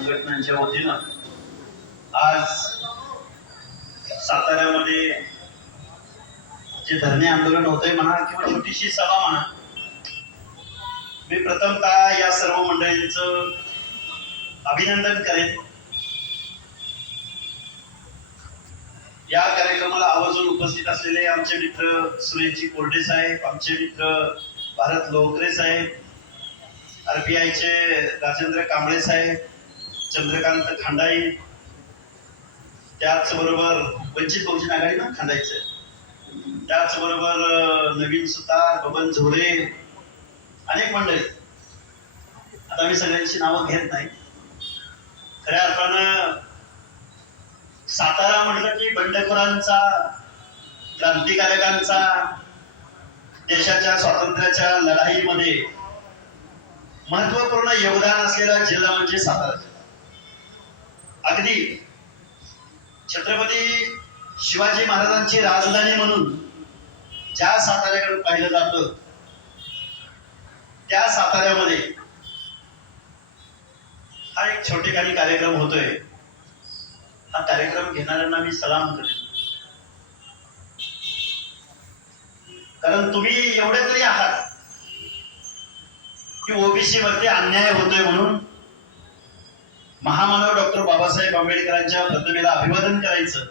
संघटनांच्या वतीनं आज साताऱ्यामध्ये जे धरणे आंदोलन होतंय म्हणा किंवा छोटीशी सभा म्हणा, मी प्रथमतः या सर्व मंडळींचं अभिनंदन करेन. या कार्यक्रमाला आवर्जून उपस्थित असलेले आमचे मित्र सुरेशजी कोरडे साहेब, आमचे मित्र भारत लोकरे साहेब, RPIचे राजेंद्र कांबळे साहेब, चंद्रकांत खांडाई, त्याचबरोबर वंचित बहुजन आघाडी ना खांडायचे, त्याचबरोबर नवीन सुतार, बबन झोरे, अनेक मंडळी. आता मी सगळ्यांची नावं घेत नाही. खऱ्या अर्थानं सातारा म्हटलं की बंडखोरांचा, क्रांतिकारकांचा, देशाच्या स्वातंत्र्याच्या लढाईमध्ये महत्वपूर्ण योगदान असलेला जिल्हा म्हणजे सातारा. अगदी छत्रपती शिवाजी महाराजांची राजधानी म्हणून ज्या साताऱ्याकडे पाहिलं जातं, त्या साताऱ्यामध्ये हा एक छोटेखानी कार्यक्रम होतोय. हा कार्यक्रम घेणाऱ्यांना मी सलाम करेन, कारण तुम्ही एवढे तरी आहात की ओबीसी वरती अन्याय होतोय म्हणून महामानव डॉक्टर बाबासाहेब आंबेडकरांच्या प्रतिमेला अभिवादन करायचं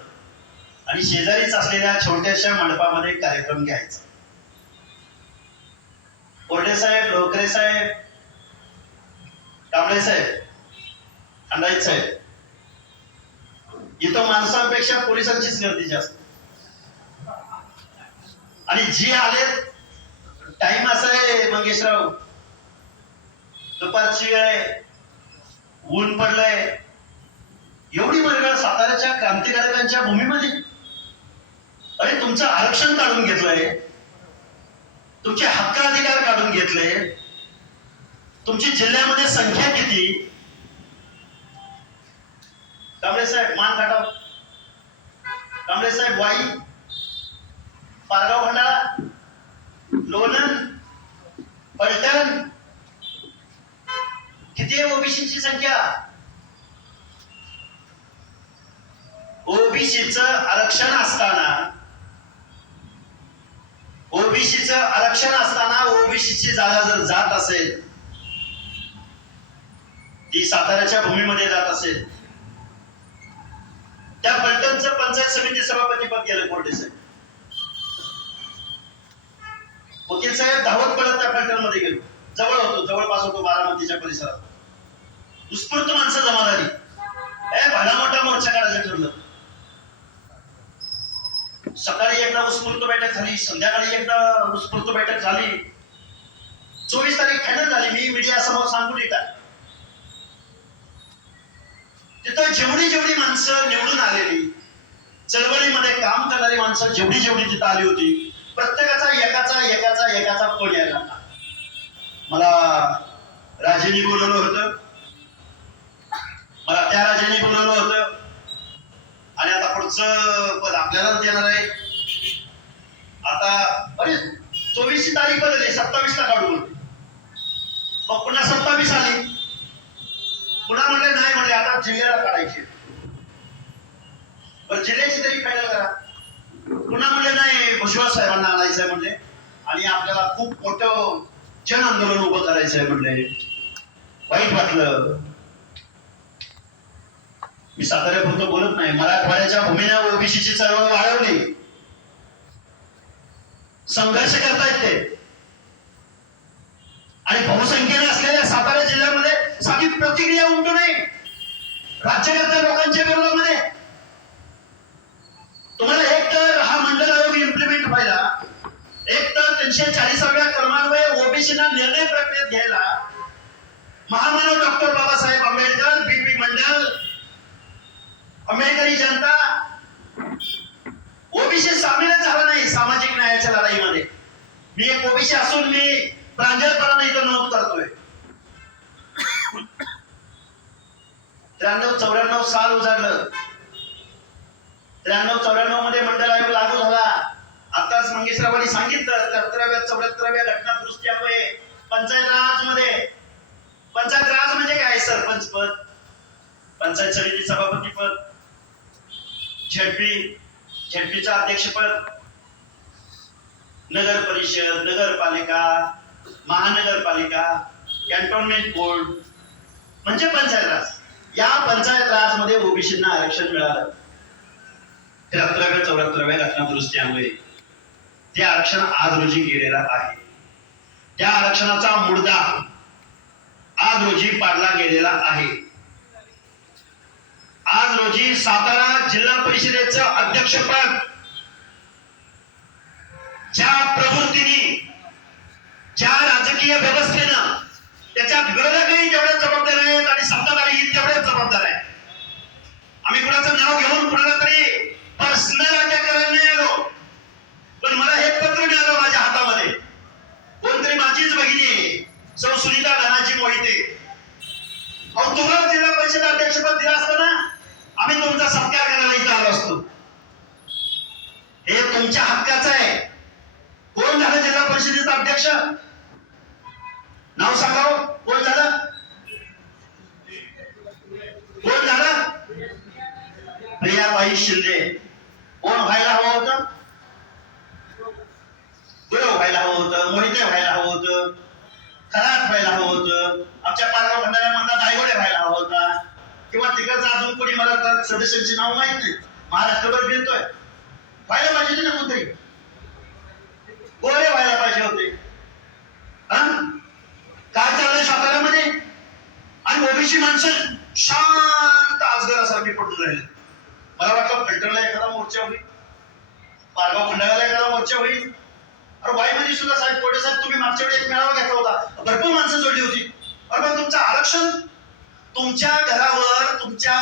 आणि शेजारीच असलेल्या छोट्याशा मंडपामध्ये कार्यक्रम घ्यायचा. कोरडे साहेब, लोकरे साहेब, कांबळे साहेब, खांडाई साहेब, इथं माणसांपेक्षा पोलिसांचीच गर्दी जास्त. आणि जी आले टाइम असा आहे मंगेशराव, दुपारची वेळ आहे, ऊन पडलंय, एवढी वर्ग साताऱ्याच्या क्रांतिकारकांच्या भूमीमध्ये. अरे तुमचं आरक्षण काढून घेतलंय, तुमचे हक्क अधिकार काढून घेतले, तुमची जिल्ह्यामध्ये संख्या किती. कांबळे साहेब मान काटाव, कांबळे साहेब वाई, पारगाव भंडारा, लोणंद, पलटण, किती आहे ओबीसीची संख्या. ओबीसीचं आरक्षण असताना, ओबीसीचं आरक्षण असताना ओबीसीची जागा जर जात असेल, ती साताऱ्याच्या भूमीमध्ये जात असेल, त्या पलटणचं पंचायत समिती सभापती पद गेलं कोरडे साहेब. वकील साहेब धावत पडत त्या पलटण मध्ये गेलो. जवळ होतो, जवळपास होतो, बारामतीच्या परिसरात. उत्स्फूर्त माणसं जमा झाली. भला मोठा मोर्चा काढायचं ठरलं. सकाळी एकदा उत्स्फूर्त बैठक झाली, संध्याकाळी एकदा उत्स्फूर्त बैठक झाली. 24 तारीख फायनल झाली. मी मीडिया समोर सांगून येतात, तिथं जेवढी जेवढी माणसं निवडून आलेली, चळवळीमध्ये काम करणारी माणसं जेवढी जेवढी तिथं आली होती, प्रत्येकाचा एकाचा फोन यायला. मला राजेंनी बोलवलं होतं, मला त्या राजेंनी बोलवलं होतं, आणि आता पुढचं पद आपल्यालाच देणार आहे. आता अरे 24 तारीख बदलली, 27 ला काढू. मग पुन्हा 27 आली, पुन्हा म्हणले नाही, म्हणले आता जिल्ह्याला काढायची. बरं जिल्ह्याची तरी फायनल करा. पुन्हा म्हणले नाही, भुजबळ साहेबांना आणायचंय म्हणले, आणि आपल्याला खूप मोठं जन आंदोलन उभं करायचंय म्हणले. वाईट वाटलं. मी साताऱ्यापुरतं बोलत नाही, मराठवाड्याच्या भूमीने ओबीसीची चळवळ वाढवली, संघर्ष करतायत ते. आणि बहुसंख्येने असलेल्या सातारा जिल्ह्यामध्ये साधी प्रतिक्रिया उमटू नये राज्यकर्त्या लोकांच्या विरोधामध्ये. तुम्हाला एक तर हा मंडल आयोग इम्प्लिमेंट व्हायला, एक तर 340व्या क्रमान्वये ओबीसीना निर्णय प्रक्रियेत घ्यायला महामानव डॉक्टर बाबासाहेब आंबेडकर, बीपी मंडल, आंबेडकरी जनता, ओबीसी सामीलच झाला नाही सामाजिक न्यायाच्या लढाईमध्ये. मी एक ओबीसी असून मी प्रांजळपणाने इथं नोंद करतोय. 93-94 साल उजाडलं. 93-94 मध्ये मंडल आयोग लागू झाला. आताच मंगेशरावांनी सांगितलं 73व्या घटना दुरुस्ती पंचायत राज मध्ये. पंचायत राज म्हणजे काय? सरपंच पद, पंचायत समिती सभापतीपद, झेडपीचं अध्यक्षपद, नगर परिषद, नगरपालिका, महानगरपालिका, कॅन्टोन्मेंट बोर्ड म्हणजे पंचायत राज. या पंचायत राज मध्ये ओबीसींना आरक्षण मिळालं. 73व्या घटना दुरुस्ती अन्वये ते आरक्षण आज रोजी गेलेलं आहे. त्या आरक्षणाचा मुद्दा आज रोजी पाडला गेलेला आहे. आज रोजी सातारा जिल्हा परिषदेचं अध्यक्षपद ज्या प्रवृत्तीने, ज्या राजकीय व्यवस्थेनं त्याच्या विरोधकही तेवढेच जबाबदार आहेत आणि सत्ताधारीही तेवढेच जबाबदार आहेत. आम्ही कुणाचं नाव घेऊन कुणाला तरी पर्सनल अटॅक करायला नाही आलो, पण मला हे पत्र मिळालं माझ्या हातामध्ये. कोणतरी माझीच भगिनी आहे, सौ सुनीता धनाजी मोहिते. अहो, तुम्हाला जिल्हा परिषद अध्यक्षपद दिलं असतं ना, आम्ही तुमचा सत्कार करायला इथं आलो असतो. हे तुमच्या हक्काचं आहे. कोण झालं जिल्हा परिषदेचा अध्यक्ष? नाव सांगावं. कोण झालं? कोण झालं? प्रियाबाई शिंदे. कोण व्हायला हवं होतं? गुरव व्हायला हवं होतं, मोहिते व्हायला हवं होतं, खरात व्हायला हवं होतं, आमच्या पारगाव खंडाऱ्यामधला दायगोडे व्हायला हवा होता, किंवा तिकडचं अजून कोणी मला सदस्यांची नाव माहित नाही, महाराष्ट्रभर फिरतोय. व्हायला पाहिजे ना कोणतरी. गोरे व्हायला पाहिजे होते. काय चाललंय साताऱ्यामध्ये? आणि ओबीसी माणसं शांत आजगरासारखी पडून राहिले. मला वाटलं फिल्टरला एखादा मोर्चा होईल, पारगाव खंडाऱ्याला एखादा मोर्चा होईल. अरे वाईमध्ये सुद्धा साहेब कोडे साहेब, तुम्ही मागच्या वेळी एक मेळावा घेतला होता, भरपूर माणसं जोडली होती. अरे पण तुमचं आरक्षण, तुमच्या घरावर, तुमच्या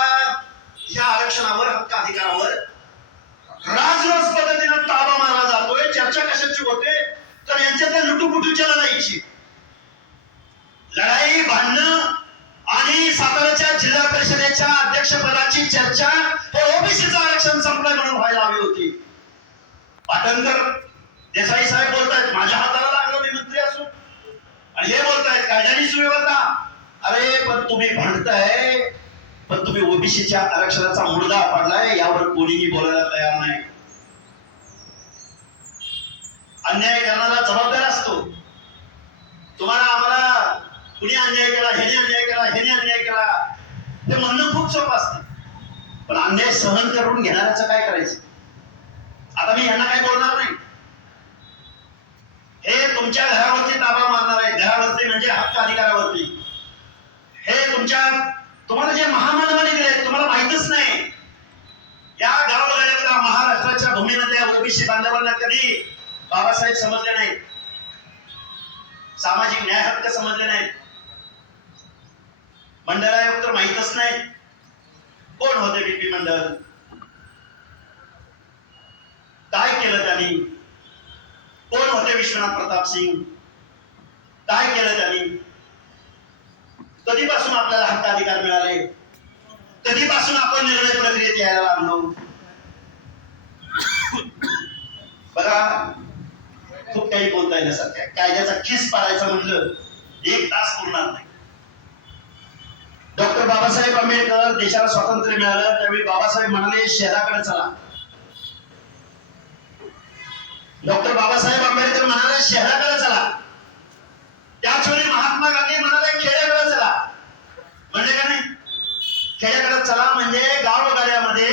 या आरक्षणावर, हक्क अधिकारावर राजरोस पद्धतीने ताबा मारला जातोय. चर्चा कशाची होते? तर यांच्यातल्या लुटूपुटूच्या लढाईची. लढाई, भांडणं आणि साताऱ्याच्या जिल्हा परिषदेच्या अध्यक्षपदाची चर्चा हे ओबीसीचं आरक्षण संपलंय म्हणून व्हायला हवी होती. पाटणकर देसाई साहेब बोलतायत माझ्या हाताला लागलं मी मंत्री असून, आणि हे बोलतायत कायद्याने सुव्यवस्था. अरे पण तुम्ही भांडताय, पण तुम्ही ओबीसीच्या आरक्षणाचा मुद्दा पाडलाय, यावर कोणीही बोलायला तयार नाही. अन्याय करणारा जबाबदार असतो. तुम्हाला आम्हाला कुणी अन्याय केला, ह्याने अन्याय केला, ह्याने अन्याय केला, हे म्हणणं खूप सोपं असतं. पण अन्याय सहन करून घेणाऱ्याचं काय करायचं? आता मी यांना काय बोलणार नाही. हे तुमच्या घरावरती ताबा मारणार आहे, घरावरती म्हणजे हक्क अधिकारावरती. हे तुम्हाला जे महामानवाने दिले तुम्हाला माहितच नाही. या गावगाड्यातल्या महाराष्ट्राच्या भूमीनं त्या ओबीसी बांधवांना कधी बाबासाहेब समजले नाही, सामाजिक न्याय हक्क समजले नाही. मंडळ आयोग तर माहितच नाही. कोण होते बीपी मंडळ? काय केलं त्यांनी? कोण होते विश्वनाथ प्रताप सिंग? काय केलं त्यांनी? कधीपासून आपल्याला हक्क अधिकार मिळाले? कधीपासून आपण निर्णय प्रक्रियेत यायला लागलो? बघा, खूप काही बोलता येण्यासारखं आहे. कायद्याचा खिस पाडायचा म्हटलं 1 तास पुरणार नाही. डॉक्टर बाबासाहेब आंबेडकर, देशाला स्वातंत्र्य मिळालं त्यावेळी बाबासाहेब म्हणाले शहराकडे चला. डॉक्टर बाबासाहेब आंबेडकर म्हणाले शहराकडे चला. त्याच वेळी महात्मा गांधी म्हणाले खेड्याकडे चला. म्हणजे का नाही? खेड्याकडे चला म्हणजे गावगाड्यामध्ये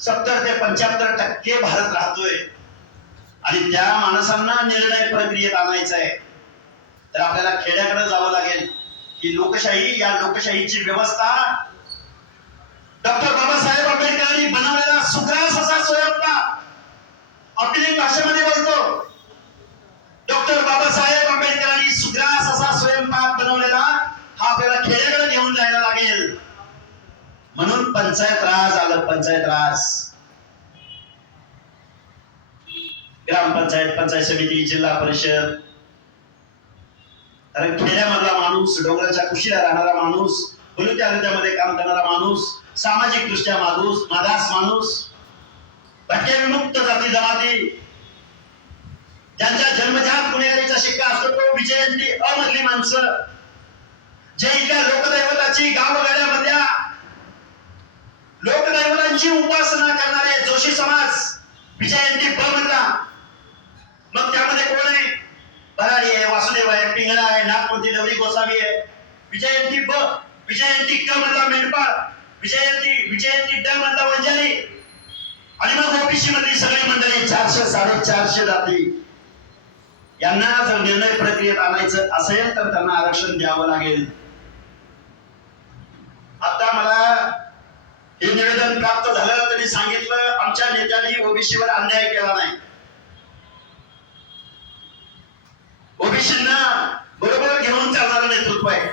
70 ते 75% भारत राहतोय आणि त्या माणसांना निर्णय प्रक्रियेत आणायचं आहे. तर आपल्याला खेड्याकडे जावं लागेल. ही लोकशाही, या लोकशाहीची व्यवस्था डॉक्टर बाबासाहेब आंबेडकरांनी बनवलेला सुग्रास असा स्वयंपाक, आपली भाषेमध्ये बोलतो, डॉक्टर बाबासाहेब आंबेडकरांनी सुग्रास असा स्वयंपाक बनवलेला हा आपल्याला खेड्याकडे घेऊन जायला लागेल. म्हणून पंचायत राज आलं. पंचायत राज, ग्रामपंचायत, पंचायत समिती, जिल्हा परिषद. कारण खेड्यामधला माणूस, डोंगराच्या कुशीला राहणारा माणूस, बलुत्या हृदयामध्ये काम करणारा माणूस, सामाजिक दृष्ट्या मागास माणूस, भटक्या विमुक्त जाती जमाती, ज्यांच्या जन्मजात गुन्हेगारीचा शिक्का असतो तो विजयंती अमधली माणसं, जे इथल्या लोकदैवताची गावगाड्यामधल्या देवांची उपासना करणारे जोशी समाज विजयंती ब म्हणला. मग त्यामध्ये कोण आहे? भराडी आहे, वासुदेव आहे, पिंगळा आहे, नागपूरची गौरी गोसावी आहे. विजयंती ब, विजयंती क म्हणला मेंढपाळ, विजयंती ड म्हणला वंजारी. आणि मग ओबीसी मधली सगळी मंडळी 400 450 जाती. यांना जर निर्णय प्रक्रियेत आणायचं असेल तर त्यांना आरक्षण द्यावं लागेल. आता मला हे निवेदन प्राप्त झालं. त्यांनी सांगितलं आमच्या नेत्यांनी ओबीसीवर अन्याय केला नाही. ओबीसींना बरोबर घेऊन चालणारं नेतृत्व आहे.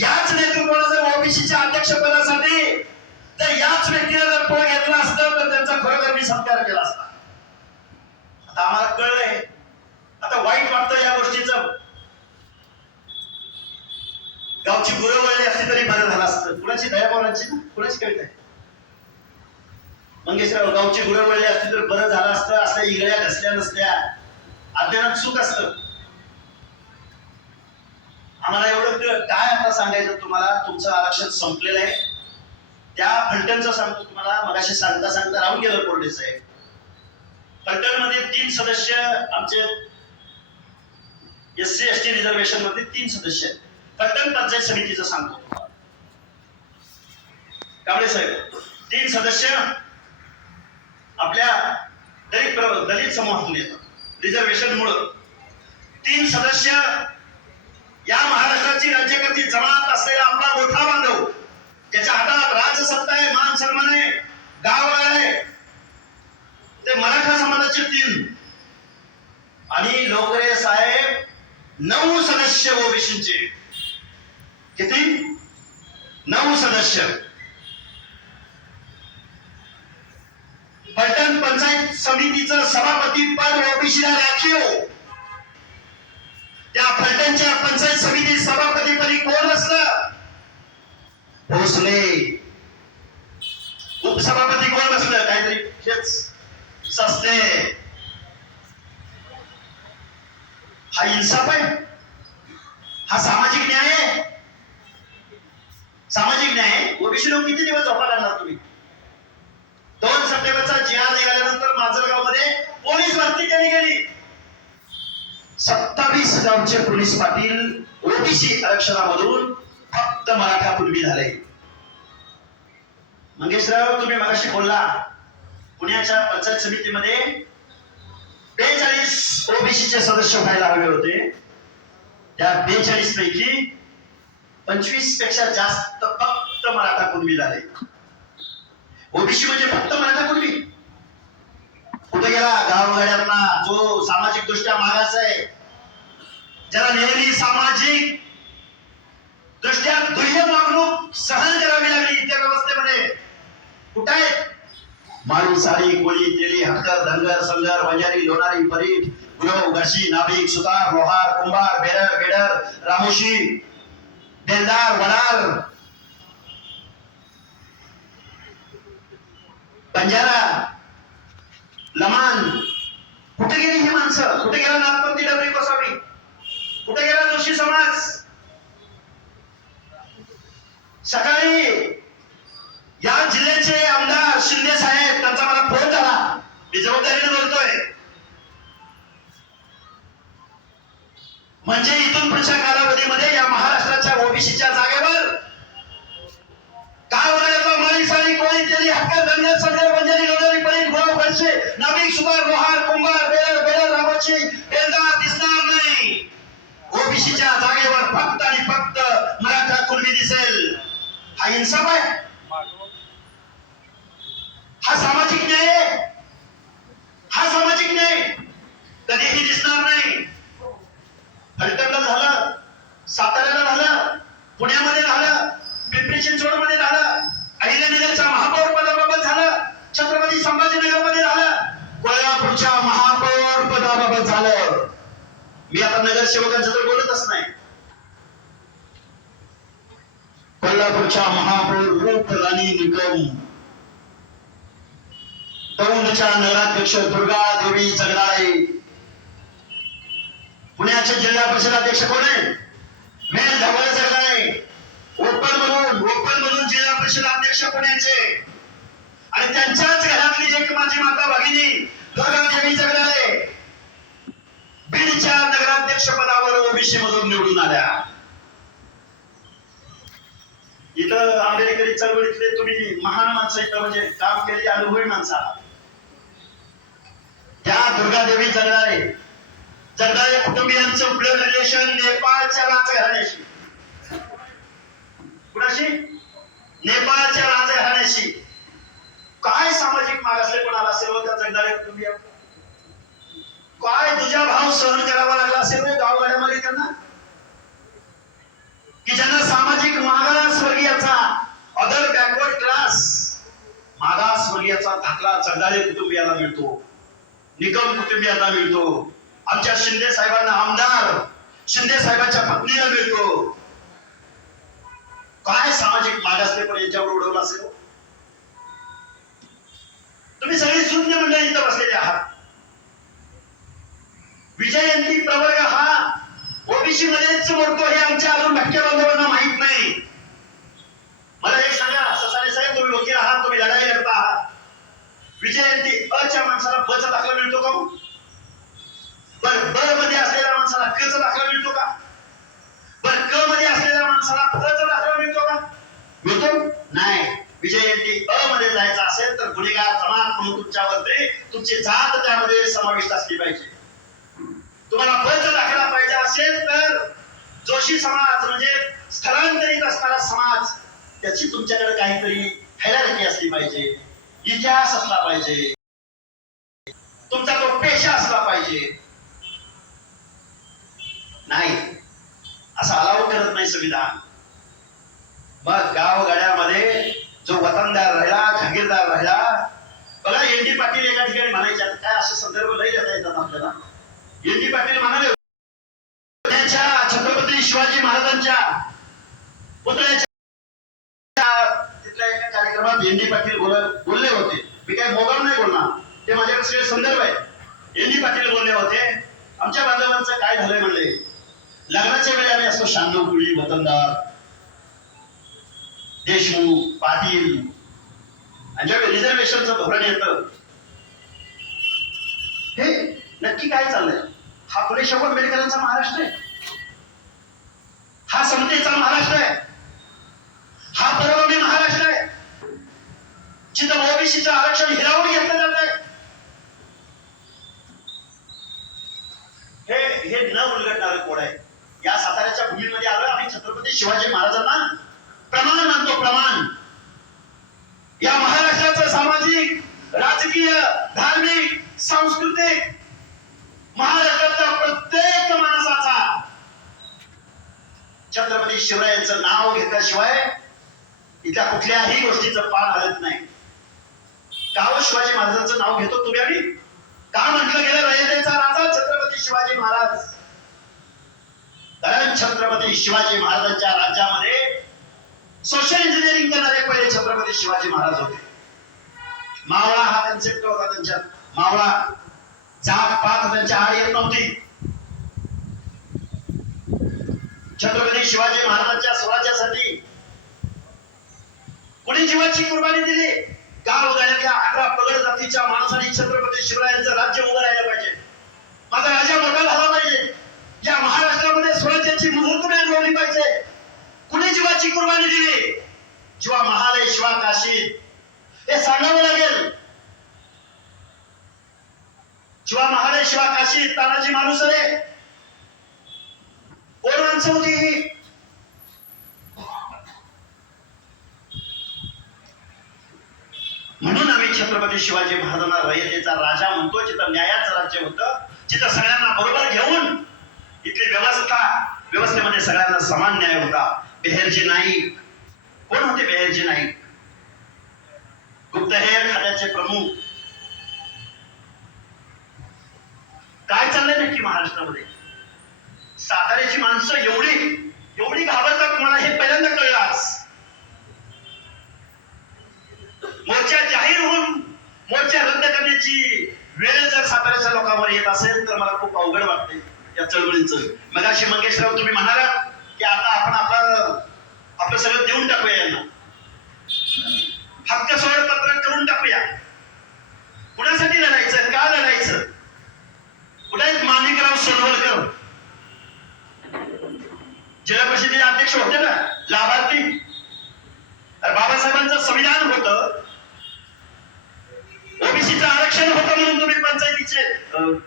याच नेतृत्वाला जर ओबीसीच्या अध्यक्षपदासाठी तर याच व्यक्तीने जर पळ घेतला असतं तर त्यांचा खरोखर मी सत्कार केला असता. आता आम्हाला कळलंय. आता वाईट वाटतं या गोष्टीचं. गावची गुरं वळली असती तरी बरं झालं असतं. कुणाची दया बोलायची ना, कुणाची कविता आहे मंगेशराव? गावची गुरं वळली असती तर बरं झालं असतं. असल्या इगळ्या घसल्या नसल्या, अज्ञानात सुख असतं. आम्हाला एवढं काय आता सांगायचं तुम्हाला, तुमचं आरक्षण संपलेलं आहे. त्या फलटणचं सांगतो तुम्हाला. मगाशी सांगता सांगता राहून गेलं कोरडे साहेब. फलटण मध्ये 3 सदस्य आमचे SC ST रिझर्वेशन मध्ये 3 सदस्य आहेत. फलटण पंचायत समितीचं सांगतो कांबळे साहेब. 3 सदस्य आपल्या दलित समूहातून येतात रिझर्वेशन मुळे. 3 सदस्य या महाराष्ट्राची राज्यकर्ती जमात असलेला आपला मोठा बांधव, त्याच्या हातात राजसत्ता आहे, मान सन्मान आहे, गाव आहे, ते मराठा समाजाचे 3. आणि लोकरे साहेब 9 सदस्य ओबीसीचे. किती? 9 सदस्य. फलटण पंचायत समितीचं सभापती पद ओबीसीला राखीव. त्या फलटणच्या पंचायत समिती सभापतीपदी कोण बसलं? भोसले. उपसभापती कोण बसलं? काहीतरी हेच सस्ते. हा इन्साफ आहे? हा सामाजिक न्याय आहे? सामाजिक न्याय. ओबीसी लोक किती दिवस झोपा काढणार तुम्ही? 2 सप्टेंबरचा जिहाद निघाल्यानंतर माजलगाव मध्ये पोलीस भरती केली गेली. 27 गावचे पोलीस पाटील ओबीसी आरक्षणामधून फक्त मराठा कुणबी झाले. मंगेशराव तुम्ही मगाशी बोलला पुण्याच्या पंचायत समितीमध्ये 42 ओबीसीचे सदस्य व्हायला हवे होते. त्या 42 पैकी 25 पेक्षा जास्त फक्त मराठा कुणबी झाले. ओबीसी म्हणजे फक्त मराठा कुणबी. कुठे गेला गावगाड्यांना जो सामाजिक दृष्ट्या मागास आहे, ज्याला नेहमी सामाजिक दृष्ट्या दुय्यम वागणूक सहन करावी लागली त्या व्यवस्थेमध्ये, कुठे आहेत? माळी, साडी, कोळी, तेली, हक्कर, धनगर, संगर, वंजारी, लोणारी, परीट, गुरव, घाशी, नाभिक, सुतार, लोहार, कुंभार, बेडर, रामोशी, बेलदार, वडार, बंजारा, लमान. कुठे गेली ही माणसं? कुठे गेला नागपूरची डबरी गोसावी? कुठे गेला जोशी समाज? सकाळी या जिल्ह्याचे आमदार शिंदे साहेब, त्यांचा मला फोन झाला. मी जबाबदारीने बोलतोय. म्हणजे इथून पुढच्या कालावधीमध्ये या महाराष्ट्राच्या ओबीसीच्या जागेवर काय होणार? माळी, साडी, कोळी, तेली, हक्कर, धनगर, संगर, वंजारी, लोणारी, परीट, गुरव, घाशी, नाभिक, सुतार, लोहार, कुंभार, बेडर, रामोशी, बेलदार दिसणार नाही. ओबीसीच्या जागेवर फक्त आणि फक्त मराठा कुणबी दिसेल. हा इन्साफ आहे? हा सामाजिक न्याय आहे? हा सामाजिक न्याय कधीही दिसणार नाही. फलटणला झालं, साताऱ्याला झालं, पुण्यामध्ये झालं, पिंपरी चिंचवड मध्ये झालं, अहिल्यानगरच्या महापौर पदाबाबत झालं, छत्रपती संभाजीनगर मध्ये झालं, कोल्हापूरच्या महापौर पदाबाबत झालं. मी आता नगरसेवकांचं तर बोलतच नाही. कोल्हापूरच्या महापौर रूप राणी निकम, दौंडच्या नगराध्यक्ष दुर्गा देवी जगदाळे, पुण्याचे जिल्हा परिषद अध्यक्ष कोण आहे? मेल धवळ जगदाळे. ओपन म्हणून जिल्हा परिषद अध्यक्ष पुण्याचे. आणि त्यांच्याच घरातली एक माझी माता भगिनी दुर्गादेवी जगदाळे बीडच्या नगराध्यक्ष पदावर ओबीसी मधून निवडून आल्या. इथं आंबेडकरी चळवळीतले तुम्ही महान माणसं इथं म्हणजे काम केलेली अनुभवी माणसं आहात. त्या दुर्गादेवी जगदाळे कुटुंबियांचं ब्लड रिलेशन नेपाळच्या राजघराण्याशी. कुणाशी? नेपाळच्या राजघराण्याशी. काय सामाजिक मागासले कोणाला असेल व त्या जगदाळे कुटुंबीय, काय तुझा भाव सहन करावा लागला असेल गावगाड्यामध्ये त्यांना, की ज्यांना सामाजिक मागासवर्गीयाचा अदर बॅकवर्ड क्लास मागासवर्गीयाचा दाखला जगदाळे कुटुंबियाला मिळतो, निकम कुटुंबियांना मिळतो, आमच्या शिंदे साहेबांना आमदार शिंदे साहेबांच्या पत्नीला मिळतो. काय सामाजिक मागासलेपण यांच्यावर उडवला असेल. तुम्ही सगळी शून्य मंडळी इथं बसलेले आहात. विजयंती प्रवर्ग हा ओबीसी मध्येच मोडतो हे आमच्या अजून भटक्या बांधवांना माहित नाही. मला एक सांगा ससाणे साहेब, तुम्ही वकील आहात, तुम्ही लढाई लढता आहात. विजयंती अच्या माणसाला ब चा दाखला मिळतो का? बर ब मध्ये असलेल्या माणसाला क चा दाखला मिळतो का? बर क मध्ये असलेल्या माणसाला अ चा दाखला मिळतो का? मिळतो नाही. विजयंती अ मध्ये जायचं असेल तर गुन्हेगार जमात म्हणून तुमच्यावरती तुमची जात त्यामध्ये समाविष्ट असली पाहिजे. तुम्हाला ब चा दाखला पाहिजे असेल तर जोशी समाज म्हणजे स्थलांतरित असणारा समाज, त्याची तुमच्याकडे काहीतरी हायरार्की असली पाहिजे, इतिहास असला पाहिजे, तुमचा तो पेशा असला पाहिजे. नाही, असं अलाव करत नाही संविधान. मग गावगाड्यामध्ये जो वतनदार राहिला, जहागीरदार राहिला. बघा एन डी पाटील एका ठिकाणी म्हणायचे, काय असे संदर्भ लई देता येतात आपल्याला. एन डी पाटील म्हणाले छत्रपती शिवाजी महाराजांच्या पुतळ्याच्या तिथल्या एका कार्यक्रमात एन डी पाटील बोलले होते. मी काही मोबाईल नाही बोलणार, ते माझ्याकडे सगळे संदर्भ आहे. एन डी पाटील बोलले होते, आमच्या बांधवांचं काय झालंय म्हणले, लग्नाच्या वेळी आम्ही असतो शांनव कुळी, वतनदार, देशमुख, पाटील, आणि ज्यावेळी रिझर्वेशनचं धोरण येतं, हे नक्की काय चाललंय. हा फुले शाहू आंबेडकरांचा महाराष्ट्र आहे, हा समतेचा महाराष्ट्र आहे, हा परभणी महाराष्ट्र आहे, जिथं ओबीसीचं आरक्षण हिरावून घेतलं जात आहे. हे न उलगडणारं कोड आहे. या साताऱ्याच्या भूमीमध्ये आलोय आम्ही छत्रपती शिवाजी महाराजांना प्रमाण मानतो. प्रमाण या महाराष्ट्राचं सामाजिक, राजकीय, धार्मिक, सांस्कृतिक महाराष्ट्राच्या प्रत्येक माणसाचा छत्रपती शिवरायांचं नाव घेतल्याशिवाय इथल्या कुठल्याही गोष्टीचं पान हलत नाही. गाव शिवाजी महाराजांचं नाव घेतो तुम्ही आम्ही. का म्हटलं गेलं रयतेचा राजा छत्रपती शिवाजी महाराज. कारण छत्रपती शिवाजी महाराजांच्या राज्यामध्ये सोशल इंजिनिअरिंग करणारे पहिले छत्रपती शिवाजी महाराज होते. मावळा हा कन्सेप्ट होता त्यांच्यात. मावळा जात पात त्यांच्या आड येत नव्हती. छत्रपती शिवाजी महाराजांच्या स्वराज्यासाठी कोणी जीवाची कुर्बानी दिली. गावगाड्यातल्या 11 पगड जातीच्या माणसांनी छत्रपती शिवरायांचं राज्य उभं राहिलं पाहिजे. माझा राजा मोठा झाला पाहिजे. या महाराष्ट्रामध्ये स्वराज्याची मुहूर्तमेढ रोवली पाहिजे. कुणी जीवाची कुर्बानी दिली. शिवा महालय, शिवा काशी, हे सांगावं लागेल. शिवा महालय, शिवा काशी, तानाजी मालुसरे, कोण माणसं होती ही. म्हणून आम्ही छत्रपती शिवाजी महाराजांना रयतेचा राजा म्हणतो. जिथं न्यायाचं राज्य होतं, जिथं सगळ्यांना बरोबर घेऊन इथली व्यवस्थेमध्ये सगळ्यांना समान न्याय होता. बेहेरजी नाईक कोण होते? बेहेरजी नाईक गुप्तहेर खात्याचे प्रमुख. काय चाललंय नक्की महाराष्ट्रामध्ये? साताऱ्याची माणसं एवढी घाबरतात मला हे पहिल्यांदा कळलं आज. मोर्चा जाहीर होऊन मोर्चा रद्द करण्याची वेळ जर साताऱ्याच्या लोकांवर येत असेल तर मला खूप अवघड वाटते या चळवळीचं. मगाशी मंगेशराव तुम्ही म्हणालात की आता आपण आपलं सगळं देऊन टाकूया यांना, हक्क सोडपत्र करून टाकूया.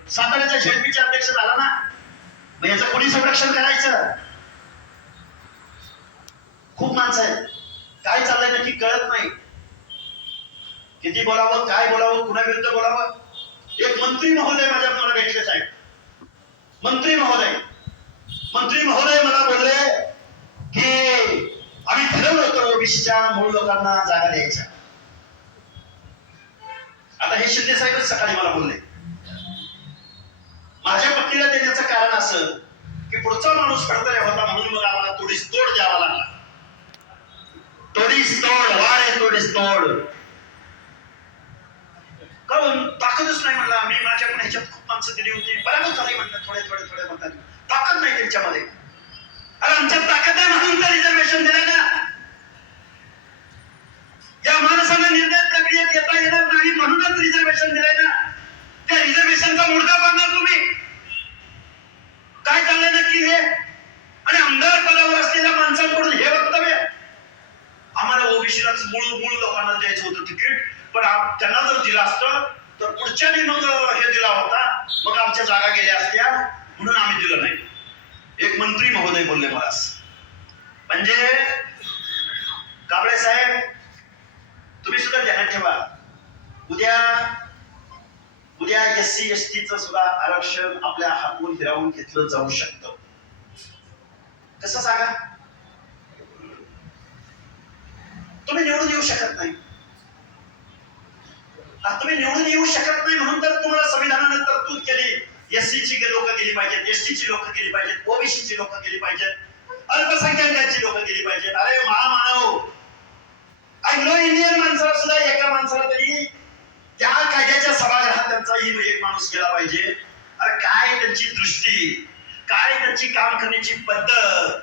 साताऱ्याच्या झेडपीचे अध्यक्ष झाला ना, मग याचं कोणी संरक्षण करायचं? खूप माणसं आहेत, काय चाललंय नक्की कळत नाही. किती बोलावं, काय बोलावं, कुणाविरुद्ध बोलावं. एक मंत्री महोदय मला भेटले साहेब. मंत्री महोदय मला बोलले की आम्ही ठरवलं होतं ओबीसीच्या मूळ लोकांना जागा द्यायच्या. आता हे शिंदे साहेबच सकाळी मला बोलले. माझ्या पत्नीला देण्याचं कारण असं की पुढचा माणूस फडतऱ्या होता म्हणून मग आम्हाला तोडीस तोड द्यावा लागला. तोडीस तोड, वारे तोडीस तोड. कारण ताकदच नाही म्हणला. मी माझ्या पण ह्याच्यात खूप माणसं दिली होती, बरोबर झाली म्हणलं. थोडे म्हणतात ताकद नाही त्यांच्यामध्ये. अरे आमच्यात ताकद आहे म्हणून तर रिझर्वेशन दिलं ना. या माणसाला निर्णय प्रक्रियेत येता येणार नाही म्हणूनच रिझर्वेशन दिलंय ना. त्या रिझर्वेशनचा मुर्दा बांधणार तुम्ही. काय चाललंय नक्की हे? आणि आमदार पदावर असलेल्या माणसांकडून हे वक्तव्य. आम्हाला ओबीसीलाच मूळ लोकांना द्यायचं होतं तिकीट, पण त्यांना जर दिलं असतं तर पुढच्याने मग हे दिला होता, मग आमच्या जागा गेल्या असत्या म्हणून आम्ही दिलं नाही. एक मंत्री महोदय बोलले मला. म्हणजे कांबळे साहेब, तुम्ही सुद्धा ध्यानात ठेवा, उद्या एससी एसटीचं सुद्धा आरक्षण आपल्या हातून हिरावून घेतलं जाऊ शकतं. कसं सांगा? तुम्ही निवडून येऊ शकत नाही. तुम्ही निवडून येऊ शकत नाही म्हणून तर तुम्हाला संविधानाने तरतूद केली. एससीची लोक गेली पाहिजेत, एसटीची लोक गेली पाहिजेत, ओबीसीची लोक गेली पाहिजेत, अल्पसंख्याकांची लोक गेली पाहिजेत. अरे महामानव, अँग्लो इंडियन माणसाला सुद्धा एका माणसाला तरी त्या कायद्याच्या सभागृहात त्यांचाही एक माणूस गेला पाहिजे. अरे काय त्यांची दृष्टी, काय त्यांची काम करण्याची पद्धत.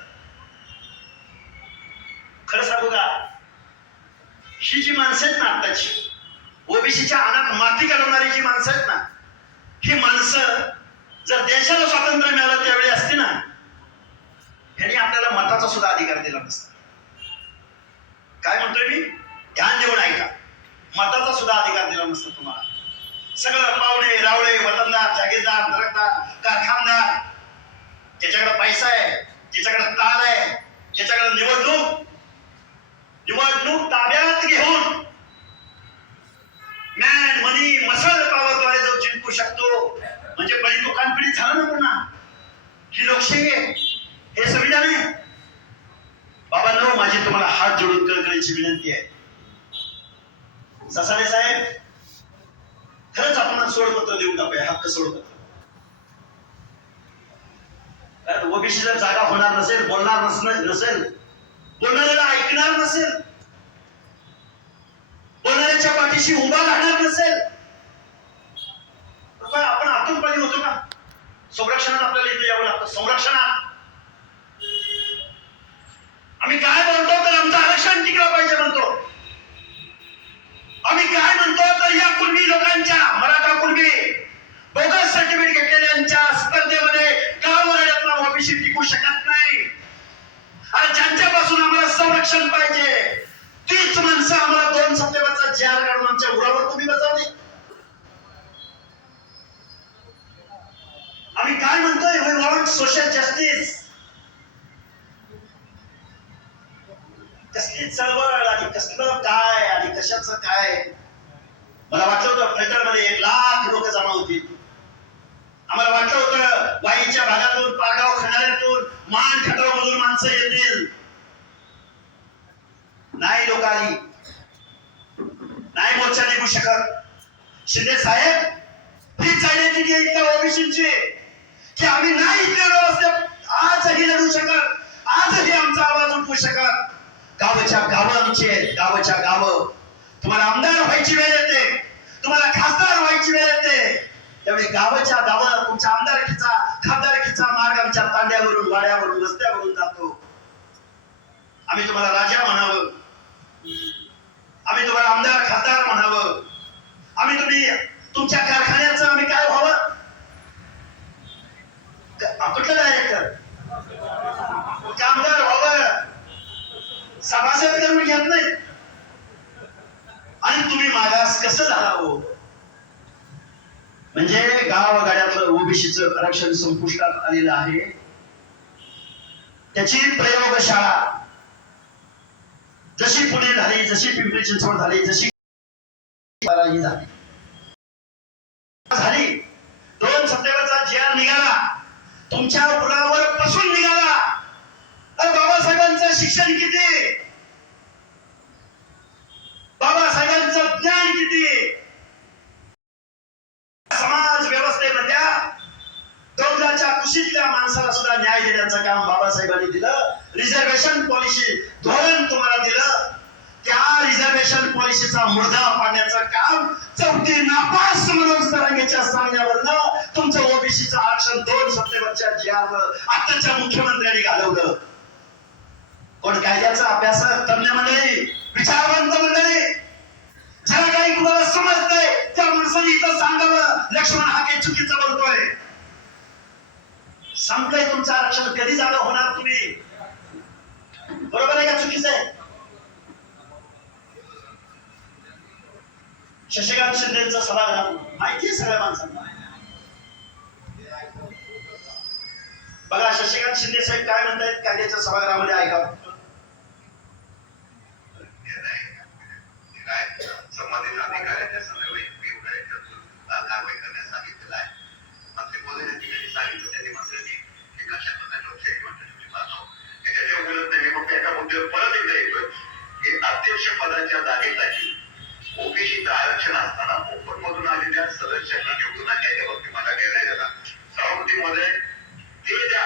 खरं सांगू का, ही जी माणसं आहेत ना आताची ओबीसीच्या अनाथ माती घालवणारी जी माणसं आहेत ना, ही माणसं जर देशाला स्वातंत्र्य मिळालं त्यावेळी असते ना, यांनी आपल्याला मताचा सुद्धा अधिकार दिला नसता. काय म्हणतोय मी? ध्यान देऊन ऐका. मताचा सुद्धा अधिकार दिला नसता तुम्हाला. सगळं पावणे रावळे, वतनदार, जागीरदार, दरकदार, कारखानदार, ज्याच्याकडे पैसा आहे, ज्याच्याकडे तार आहे, ज्याच्याकडे निवडणूक ताब्यात घेऊन मॅन मनी मसल पॉवरद्वारे जो जिंकू शकतो, म्हणजे बळी तो कानपिडीत झाला ना पुन्हा. ही लोकशाही आहे, हे संविधान आहे. बाबांनो, माझी तुम्हाला हात जोडून कळकळीची विनंती आहे. ससाणे साहेब, खरंच आपण सोडपत्र देऊन टाकूया, हक्क सोडपत्र. ओबीसी जर जागा होणार नसेल, बोलणार नसेल, बोलणाऱ्याला ऐकणार नसेल, बोलणाऱ्याच्या पाठीशी उभा राहणार नसेल, तर आपण आतून पाणी होतो का? संरक्षणात आपल्याला इथे यावं लागतं. संरक्षणात आम्ही काय म्हणतो तर आमचं आरक्षण टिकलं पाहिजे म्हणतो. आम्ही काय म्हणतो तर या कुणबी लोकांच्या, मराठा कुणबी बोगस सर्टिफिकेट घेतलेल्यांच्या स्पर्धेमध्ये गाववाड्यातला ओबीसी टिकू शकत नाही. आणि ज्यांच्यापासून आम्हाला संरक्षण पाहिजे तीच माणसं आम्हाला 2 सप्टेंबरचा जार काढून आमच्या उरावर तुम्ही बसवली. आम्ही काय म्हणतोय? We want social justice. कसली चळवळ आणि कसलं काय आणि कशाचं काय. मला वाटलं होतं फलटणमध्ये 1 लाख लोक जमा होतील. आम्हाला वाटलं होतं वाईच्या भागातून, पारगाव खंडाऱ्यातून, मान खटाव मधून माणसं येतील. नाही लोक आली, नाही मोर्चा निघू शकत. शिंदे साहेब, हीच आयडेंटिटी आहे इथल्या ओबीसीची की आम्ही नाही इथल्या व्यवस्थेत आजही लढू शकत, आजही आमचा आवाज उठवू शकत. गावच्या गावं आमची आहेत, गावच्या गावं. तुम्हाला आमदार व्हायची वेळ येते, तुम्हाला खासदार व्हायची वेळ येते, त्यावेळी गावच्या गावाला तुमच्या आमदारकीचा खासदारकीचा मार्ग आमच्या तांड्यावरून, वाड्यावरून, रस्त्यावरून जातो. आम्ही तुम्हाला राजा म्हणावं, आम्ही तुम्हाला आमदार खासदार म्हणावं, आम्ही तुमच्या कारखान्याचं आम्ही काय व्हावं? कुठलं डायरेक्टर कामगार व्हावं, सभासद करून घेत नाही. आणि तुम्ही मागास कसं झाला हो? म्हणजे गावागाड्यातलं ओबीसीचं आरक्षण संपुष्टात आलेलं आहे. त्याची प्रयोगशाळा जशी पुणे झाली, जशी पिंपरी चिंचवड झाली, जशी झाली झाली 2 सप्टेंबरचा जी.आर. निघाला, तुमच्या मुलावर पासून निघाला. बाबासाहेबांचं शिक्षण किती, बाबासाहेबांचं ज्ञान किती, समाज व्यवस्थेमधल्या दोघांच्या कुशीतल्या माणसाला सुद्धा न्याय देण्याचं काम बाबासाहेबांनी दिलं. रिझर्वेशन पॉलिसी धोरण तुम्हाला दिलं. त्या रिझर्वेशन पॉलिसीचा मुर्दा पाडण्याचं काम चौथी नापास मनोज तरंगेच्या सांगण्यावरनं तुमचं ओबीसीचं आरक्षण 2 सप्टेंबरच्या जी.आर. आताच्या मुख्यमंत्र्यांनी घालवलं. कोण कायद्याचा अभ्यासक तज्ञ मंडळी, विचारवंत मंडळी, ज्याला काही कुणाला समजतंय त्या माणसाने इथं सांगावं, लक्ष्मण हा काही चुकीचं बोलतोय. संपलंय तुमचं आरक्षण. कधी जागा होणार तुम्ही? बरोबर आहे का चुकीचं आहे? शशिकांत शिंदेचं सभागृह माहिती आहे सगळ्या माणसांना. बघा शशिकांत शिंदे साहेब काय म्हणतायत कायद्याच्या सभागृहामध्ये, ऐका. संबंधित अधिकाऱ्यांच्या कारवाई करण्यास सांगितलेलं आहे. मंत्री महोदयांनी ठिकाणी सांगितलं, त्यांनी मंत्र्यांनी की कशा प्रकारे लोकशाही वाटण्याची बाजू त्याच्या बोलत नाही. फक्त एका मुद्द्यावर परत एकदा येतोय की अध्यक्ष पदाच्या जागेसाठी ओबीसीचं आरक्षण असताना ओपन मधून आलेल्या सदस्यांना निवडून आणण्याच्या बाबतीत मला निर्णय झाला. सभापतीमध्ये ते ज्या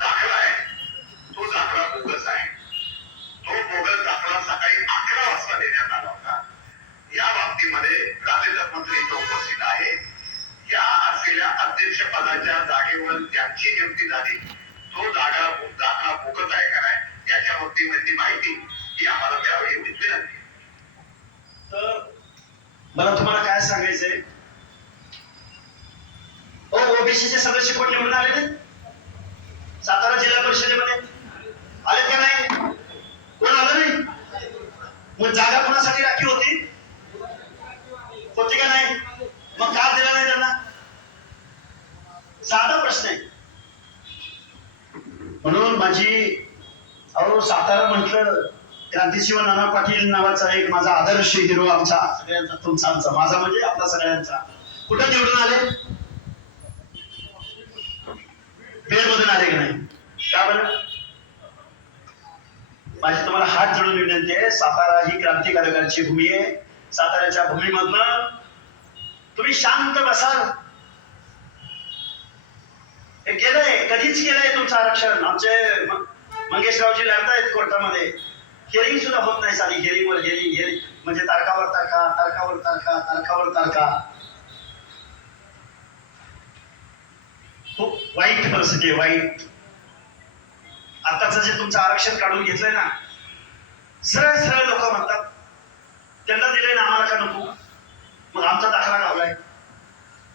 दाखला आहे तो दाखला बोगस आहे. तो बोगस दाखला सकाळी 11 वाजता देण्यात आला होता. या बाबतीमध्ये ग्रामविकास मंत्री इथं उपस्थित आहे. या असलेल्या अध्यक्ष पदाच्या जागेवर ज्यांची नियुक्ती झाली तो दाखला बोगस आहे का नाही याच्या बाबतीमधली माहिती ही आम्हाला द्यावी एवढीच विनंती. तर मला तुम्हाला काय सांगायचंय, ओबीसीचे सदस्य कोण निवडून आले नाही? सातारा जिल्हा परिषदेमध्ये आले का नाही? कोण आलं नाही? मग जागा कोणासाठी राखीव होती का नाही? मग का दिला नाही त्यांना? साधा प्रश्न आहे. म्हणून माझी सातारा म्हटलं, क्रांतिशिव नाना पाटील नावाचा एक माझा आदर्श हिरो, आमचा सगळ्यांचा, तुमचा आमचा, माझा म्हणजे आपला सगळ्यांचा, कुठं निवडून आले? बेड मधून आले की नाही? का बरं? माझी तुम्हाला हात जोडून विनंती आहे, सातारा ही क्रांतिकारकांची भूमी आहे. साताऱ्याच्या भूमीमधनं तुम्ही शांत बसाल. हे गेलंय, कधीच गेलंय तुमचं आरक्षण. आमचे मंगेशरावजी लढतायत कोर्टामध्ये, हिअरिंग सुद्धा होत नाही. साधी हिअरिंगवर हिअरिंग म्हणजे तारखावर तारखा, तारखावर तारखा, तारखावर तारखा. खूप वाईट परिस्थिती आहे, वाईट. आताच जे तुमचं आरक्षण काढून घेतलंय ना, सरळ सरळ लोक म्हणतात त्यांना दिलंय ना, आम्हाला का नको? मग आमचा दाखला गावलाय,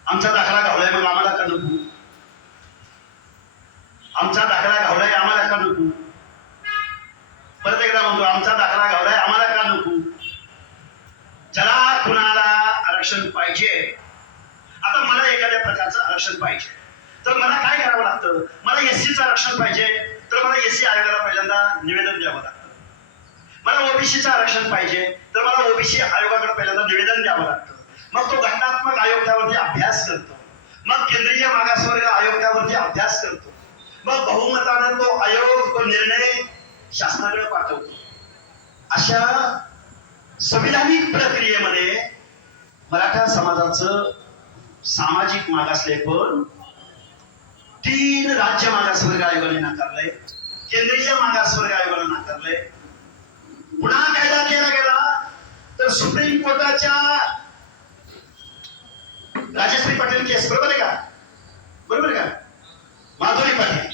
आमचा दाखला गावलाय, मग आम्हाला का नको? आमचा दाखला गावलाय, आम्हाला का नको? परत एकदा म्हणतो, आमचा दाखला गावलाय, आम्हाला का नको? ज्याला कुणाला आरक्षण पाहिजे, आता मला एखाद्या प्रकारचं आरक्षण पाहिजे तर मला काय करावं लागतं? मला एससीचं आरक्षण पाहिजे तर मला एससी आयोगाला पहिल्यांदा निवेदन द्यावं लागतं. मला ओबीसीचं आरक्षण पाहिजे तर मला ओबीसी आयोगाकडे पहिल्यांदा निवेदन द्यावं लागतं. मग तो घटनात्मक आयोग त्यावरती अभ्यास करतो. मग केंद्रीय मागासवर्ग आयोग त्यावरती अभ्यास करतो. मग बहुमतानं तो आयोग तो निर्णय शासनाकडे पाठवतो. अशा संविधानिक प्रक्रियेमध्ये मराठा समाजाचं सामाजिक मागासलेपण 3 राज्य मागासवर्ग आयोगाने नाकारलंय, केंद्रीय मागासवर्ग आयोगाने नाकारलंय. पुन्हा कायदा केला गेला तर सुप्रीम कोर्टाच्या राजश्री पाटील केस, बरोबर आहे का? बरोबर का? माधुरी पाटील